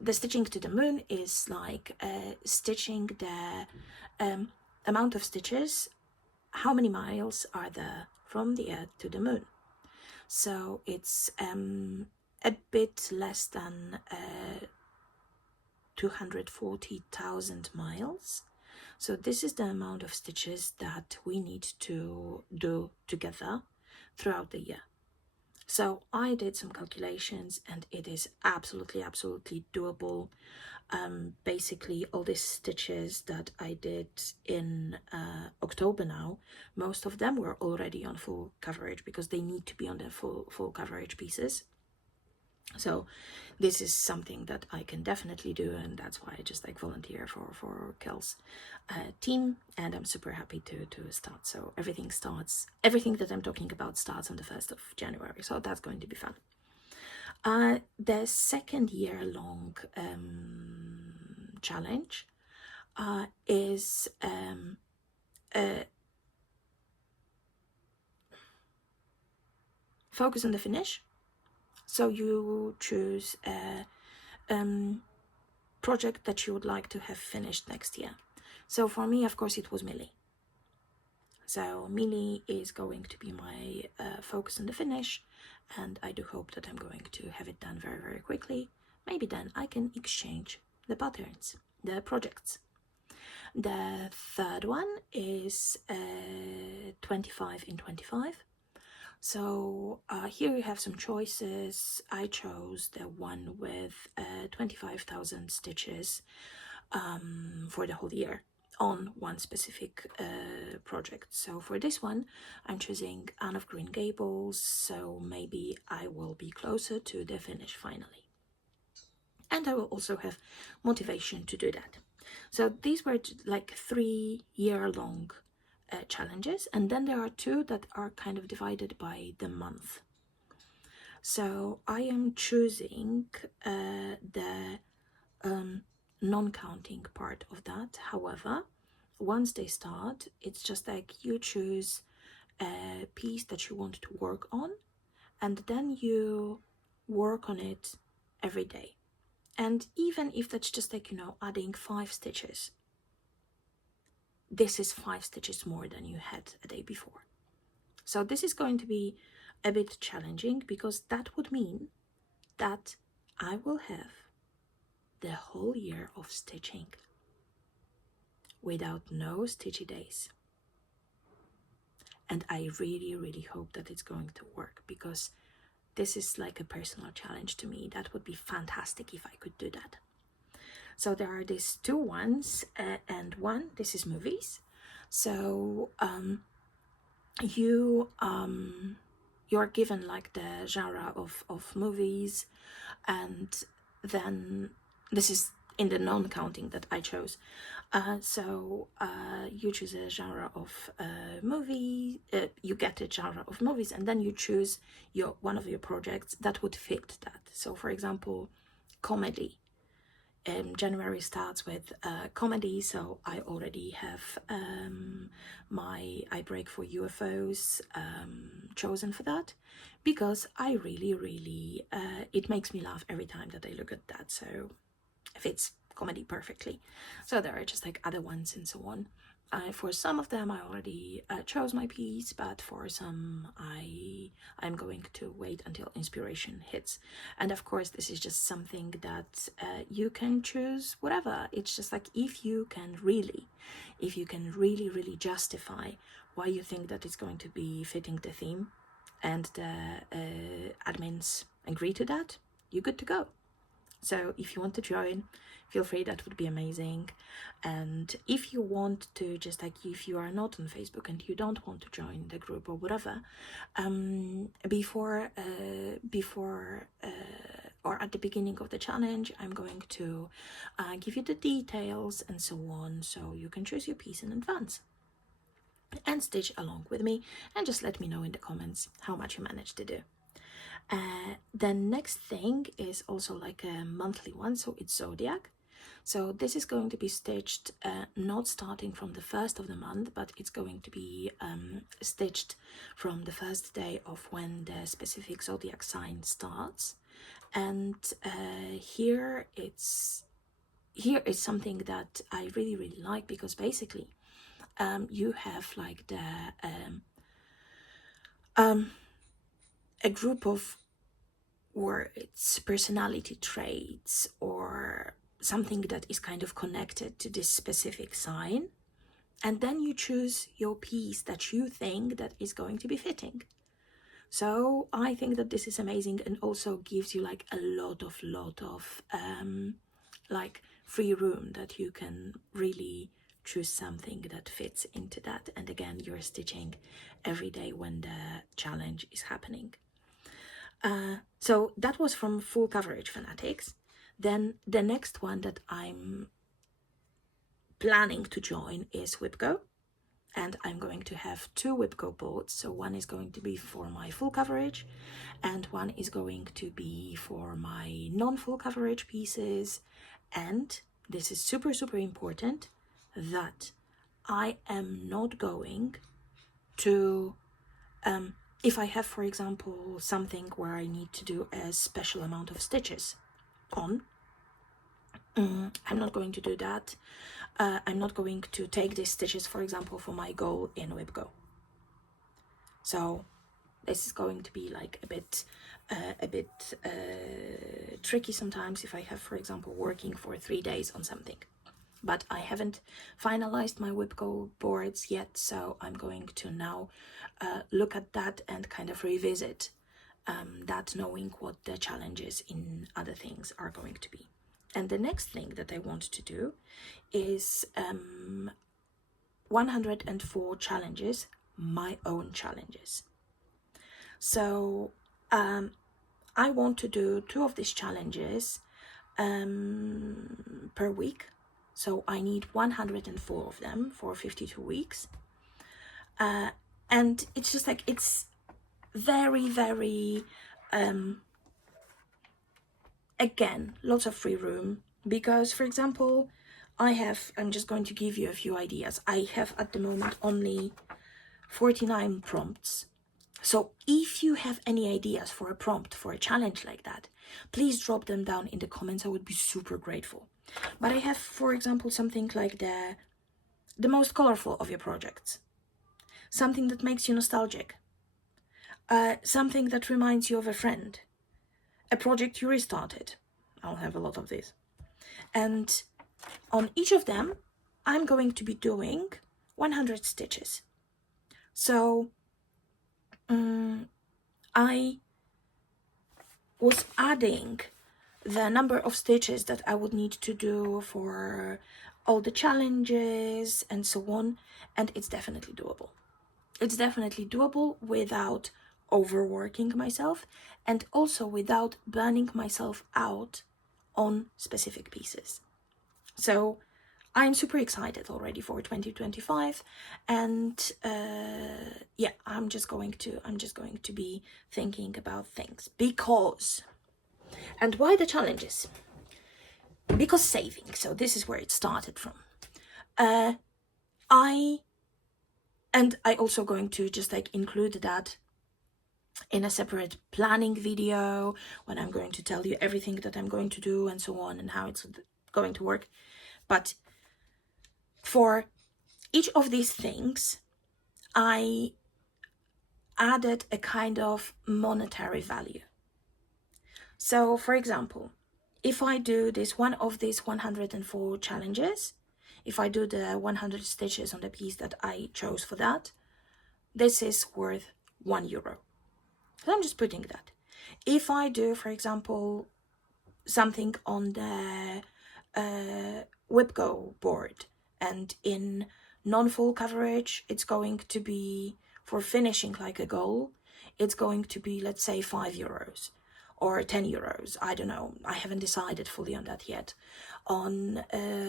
the stitching to the moon is like stitching the amount of stitches, how many miles are there from the Earth to the moon. So it's a bit less than 240,000 miles. So this is the amount of stitches that we need to do together throughout the year. So I did some calculations and it is absolutely doable. Basically all these stitches that I did in October now, most of them were already on full coverage because they need to be on the full coverage pieces. So this is something that I can definitely do, and that's why I just like volunteer for Kel's team, and I'm super happy to start. So everything that I'm talking about starts on the 1st of January, so that's going to be fun. The second year-long challenge is focus on the finish. So you choose a project that you would like to have finished next year. So for me, of course, it was Millie. So Millie is going to be my focus on the finish, and I do hope that I'm going to have it done very quickly. Maybe then I can exchange the patterns, the projects. The third one is 25 in 25. So here you have some choices. I chose the one with 25,000 stitches for the whole year on one specific project. So for this one, I'm choosing Anne of Green Gables, so maybe I will be closer to the finish finally. And I will also have motivation to do that. So these were like 3-year-long challenges, and then there are 2 that are kind of divided by the month. So I am choosing the non-counting part of that. However, once they start, it's just like you choose a piece that you want to work on, and then you work on it every day. And even if that's just like, you know, adding 5 stitches, this is 5 stitches more than you had a day before. So this is going to be a bit challenging because that would mean that I will have the whole year of stitching without no stitchy days. And I really hope that it's going to work, because this is like a personal challenge to me. That would be fantastic if I could do that. So there are these 2 ones, and one, this is movies. So you're given like the genre of movies, and then this is in the non-counting that I chose. So you choose a genre of movie, you get a genre of movies, and then you choose one of your projects that would fit that. So for example, comedy. January starts with comedy, so I already have my I Break for UFOs chosen for that, because I really it makes me laugh every time that I look at that, so it fits comedy perfectly. So there are just like other ones and so on. For some of them I already chose my piece, but for some I'm going to wait until inspiration hits. And of course this is just something that you can choose whatever. It's just like if you can really justify why you think that it's going to be fitting the theme, and the admins agree to that, you're good to go. So if you want to join, feel free, that would be amazing. And if you want to, just like if you are not on Facebook and you don't want to join the group or whatever, before or at the beginning of the challenge, I'm going to give you the details and so on, so you can choose your piece in advance. and stitch along with me, and just let me know in the comments how much you managed to do. The next thing is also like a monthly one, so it's zodiac. So this is going to be stitched not starting from the first of the month, but it's going to be stitched from the first day of when the specific zodiac sign starts. And here is something that I really like, because basically you have like a group of words, personality traits, or something that is kind of connected to this specific sign, and then you choose your piece that you think that is going to be fitting. So I think that this is amazing, and also gives you like a lot of like free room that you can really choose something that fits into that. And again, you're stitching every day when the challenge is happening. So that was from Full Coverage Fanatics. Then the next one that I'm planning to join is WhipGo, and I'm going to have 2 WhipGo boards. So one is going to be for my full coverage, and one is going to be for my non-full coverage pieces. And this is super important, that I am not going to if I have, for example, something where I need to do a special amount of stitches on, I'm not going to do that. I'm not going to take these stitches, for example, for my goal in WhipGo. So this is going to be like a bit tricky sometimes if I have, for example, working for 3 days on something. But I haven't finalized my WhipGo boards yet, so I'm going to now look at that and kind of revisit that, knowing what the challenges in other things are going to be. And the next thing that I want to do is 104 challenges, my own challenges. So I want to do 2 of these challenges per week. So I need 104 of them for 52 weeks. And it's just like, it's very again, lots of free room, because, for example, I'm just going to give you a few ideas. I have at the moment only 49 prompts. So if you have any ideas for a prompt for a challenge like that, please drop them down in the comments. I would be super grateful. But I have, for example, something like the most colorful of your projects, something that makes you nostalgic, something that reminds you of a friend, a project you restarted. I'll have a lot of these. And on each of them, I'm going to be doing 100 stitches. So I was adding the number of stitches that I would need to do for all the challenges and so on, and it's definitely doable. It's definitely doable without overworking myself, and also without burning myself out on specific pieces. So I'm super excited already for 2025, and yeah, I'm just going to be thinking about things, because, and why the challenges? Because saving. So this is where it started from. I also going to just like include that in a separate planning video, when I'm going to tell you everything that I'm going to do and so on, and how it's going to work. But for each of these things, I added a kind of monetary value. So, for example, if I do this one of these 104 challenges, if I do the 100 stitches on the piece that I chose for that, this is worth €1. So I'm just putting that. If I do, for example, something on the WhipGo board, and in non-full coverage, it's going to be, for finishing like a goal, it's going to be, let's say, €5. or 10 euros. I don't know. I haven't decided fully on that yet. On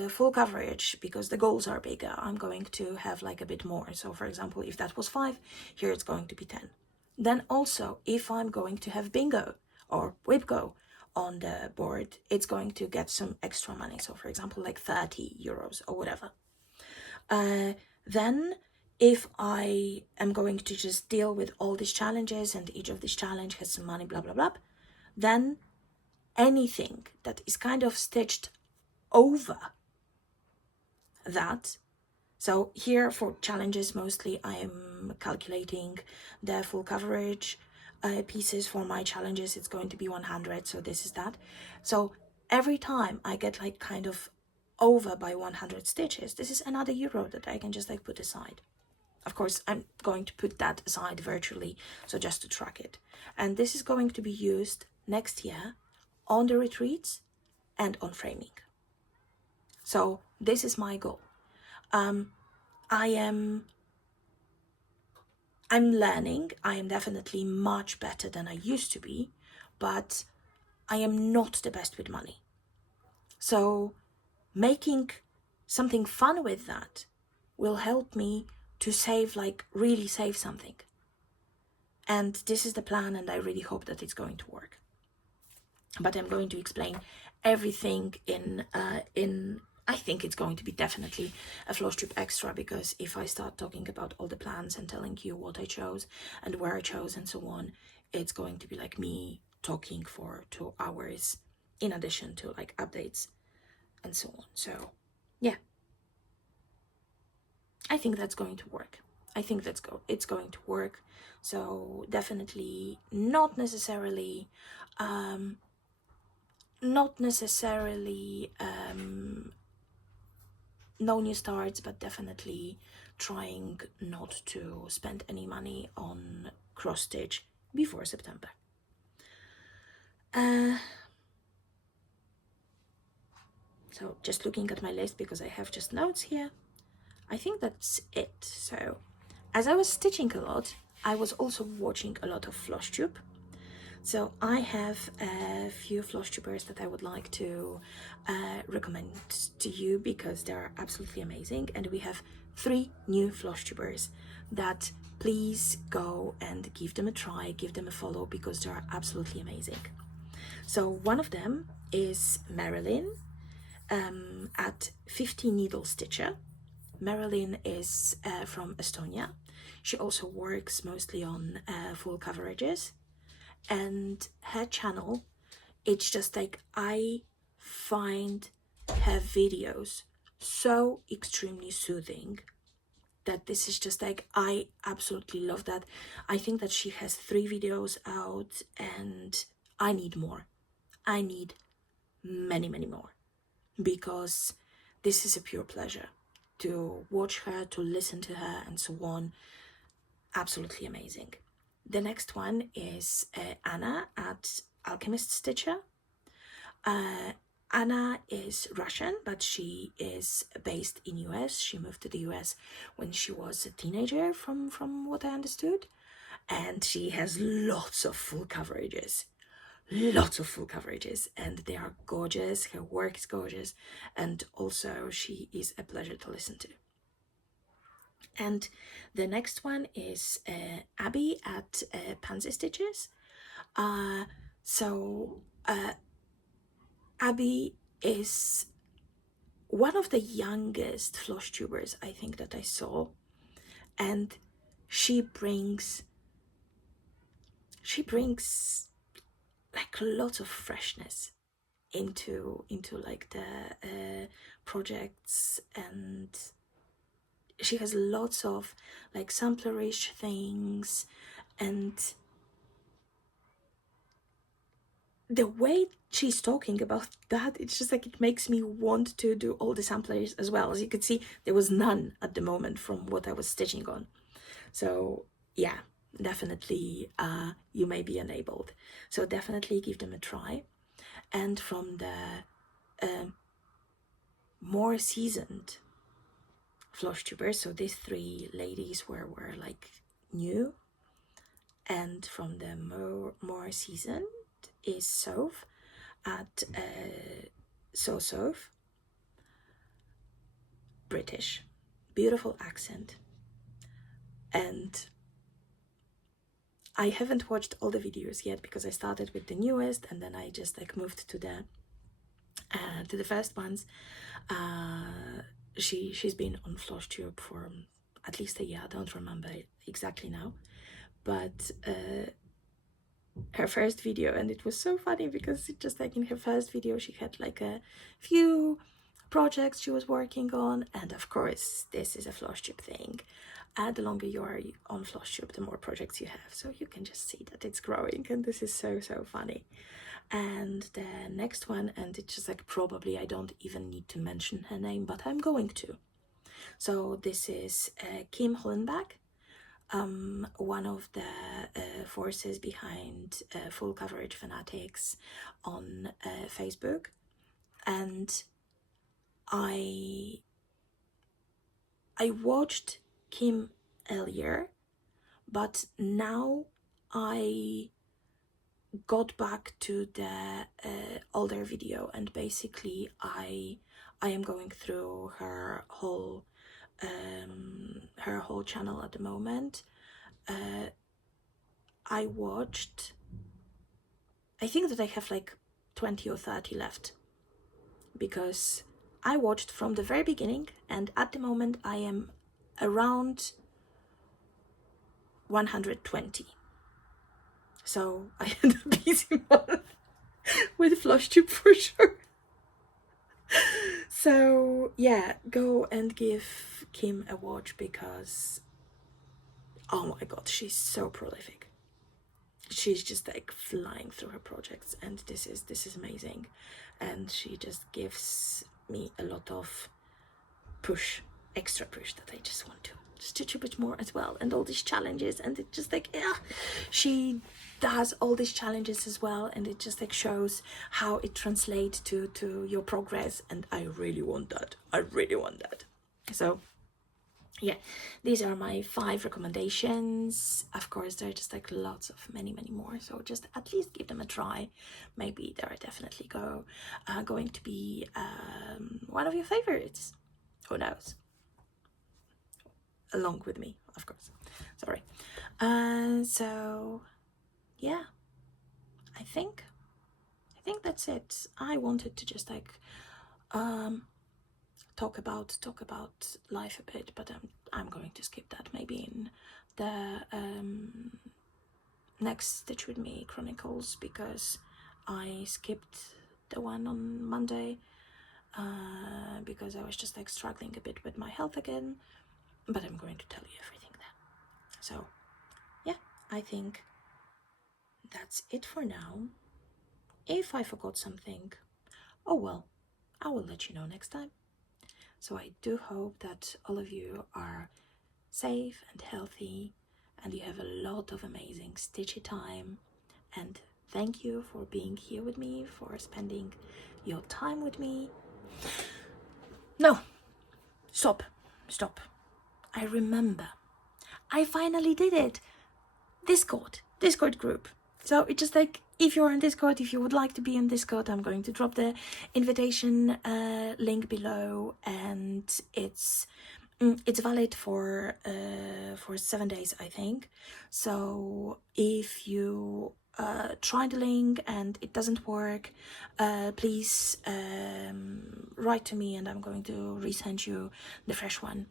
full coverage, because the goals are bigger, I'm going to have like a bit more. So for example, if that was 5, here it's going to be 10. Then also, if I'm going to have bingo or whipgo on the board, it's going to get some extra money. So for example, like 30 euros or whatever. Then if I am going to just deal with all these challenges and each of these challenge has some money, blah, blah, blah, then anything that is kind of stitched over that. So here for challenges, mostly I am calculating the full coverage pieces for my challenges. It's going to be 100. So this is that. So every time I get like kind of over by 100 stitches, this is another euro that I can just like put aside. Of course, I'm going to put that aside virtually, so just to track it. And this is going to be used next year on the retreats and on framing. So this is my goal. I'm learning. I am definitely much better than I used to be, but I am not the best with money. So making something fun with that will help me to save, like really save something. And this is the plan, and I really hope that it's going to work. But I'm going to explain everything in I think it's going to be definitely a Flosstube extra, because if I start talking about all the plans and telling you what I chose and where I chose and so on, it's going to be like me talking for 2 hours in addition to like updates and so on. So yeah, I think that's going to work. I think it's going to work. So definitely not necessarily no new starts, but definitely trying not to spend any money on cross stitch before September. So just looking at my list, because I have just notes here, I think that's it. So as I was stitching a lot, I was also watching a lot of Flosstube. So I have a few Flosstubers that I would like to recommend to you, because they're absolutely amazing. And we have 3 new Flosstubers that please go and give them a try, give them a follow, because they're absolutely amazing. So one of them is Marilyn at 50 Needle Stitcher. Marilyn is from Estonia. She also works mostly on full coverages. And her channel, it's just like, I find her videos so extremely soothing that this is just like, I absolutely love that. I think that she has 3 videos out, and I need more. I need many more, because this is a pure pleasure to watch her, to listen to her and so on. Absolutely amazing. The next one is Anna at Alchemist Stitcher. Anna is Russian, but she is based in US. She moved to the US when she was a teenager, from what I understood. And she has lots of full coverages. And they are gorgeous. Her work is gorgeous. And also she is a pleasure to listen to. And the next one is Abby at Pansy Stitches. Abby is one of the youngest Flosstubers I think that I saw, and she brings like lots of freshness into like the projects, and she has lots of like samplerish things, and the way she's talking about that, it's just like, it makes me want to do all the samplers as well. As you could see, there was none at the moment from what I was stitching on. So yeah, definitely you may be enabled. So definitely give them a try. And from the more seasoned Flosstubers, so these 3 ladies were like new, and from the more seasoned is Soph at Soph. British, beautiful accent, and I haven't watched all the videos yet because I started with the newest and then I just like moved to the first ones. She's been on Flosstube for at least a year. I don't remember exactly now, but her first video, and it was so funny because it just like in her first video she had like a few projects she was working on, and of course this is a Flosstube thing. The longer you are on Flosstube, the more projects you have, so you can just see that it's growing, and this is so funny. And the next one, and it's just like probably I don't even need to mention her name, but I'm going to. So this is Kim Hollenbach, one of the forces behind Full Coverage Fanatics on Facebook, and I watched Kim earlier, but now I got back to the older video, and basically I am going through her whole channel at the moment. I watched, I think that I have like 20 or 30 left, because I watched from the very beginning, and at the moment I am around 120. So I had a busy month with Flosstube for sure. So yeah, go and give Kim a watch, because oh my god, she's so prolific. She's just like flying through her projects, and this is amazing, and she just gives me a lot of extra push that I just want to stitch a bit more as well, and all these challenges, and it just like, yeah, she does all these challenges as well, and it just like shows how it translates to your progress, and I really want that. So yeah, these are my 5 recommendations. Of course, there are just like lots of many more, so just at least give them a try. Maybe they're definitely going to be one of your favorites. Who knows? Along with me, of course. Sorry. So yeah, I think that's it. I wanted to just like talk about life a bit, but I'm going to skip that. Maybe in the next Stitch With Me Chronicles, because I skipped the one on Monday because I was just like struggling a bit with my health again, but I'm going to tell you everything then. So yeah, I think that's it for now. If I forgot something, oh well, I will let you know next time. So I do hope that all of you are safe and healthy, and you have a lot of amazing stitchy time. And thank you for being here with me, for spending your time with me. No, stop. I remember. I finally did it. Discord group. So it's just like, if you're in Discord, if you would like to be in Discord, I'm going to drop the invitation link below, and it's valid for 7 days, I think. So if you try the link and it doesn't work, please write to me, and I'm going to resend you the fresh one.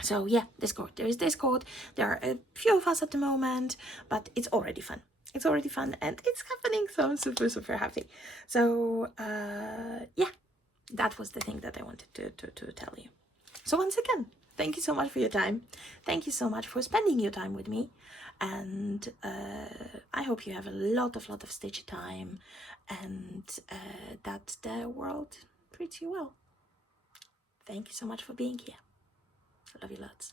So yeah, Discord. There is Discord. There are a few of us at the moment, but it's already fun. And it's happening, so I'm super happy. So yeah, that was the thing that I wanted to tell you. So once again, thank you so much for your time. Thank you so much for spending your time with me, and I hope you have a lot of stitchy time, and that the world treats you well. Thank you so much for being here. I love you lots.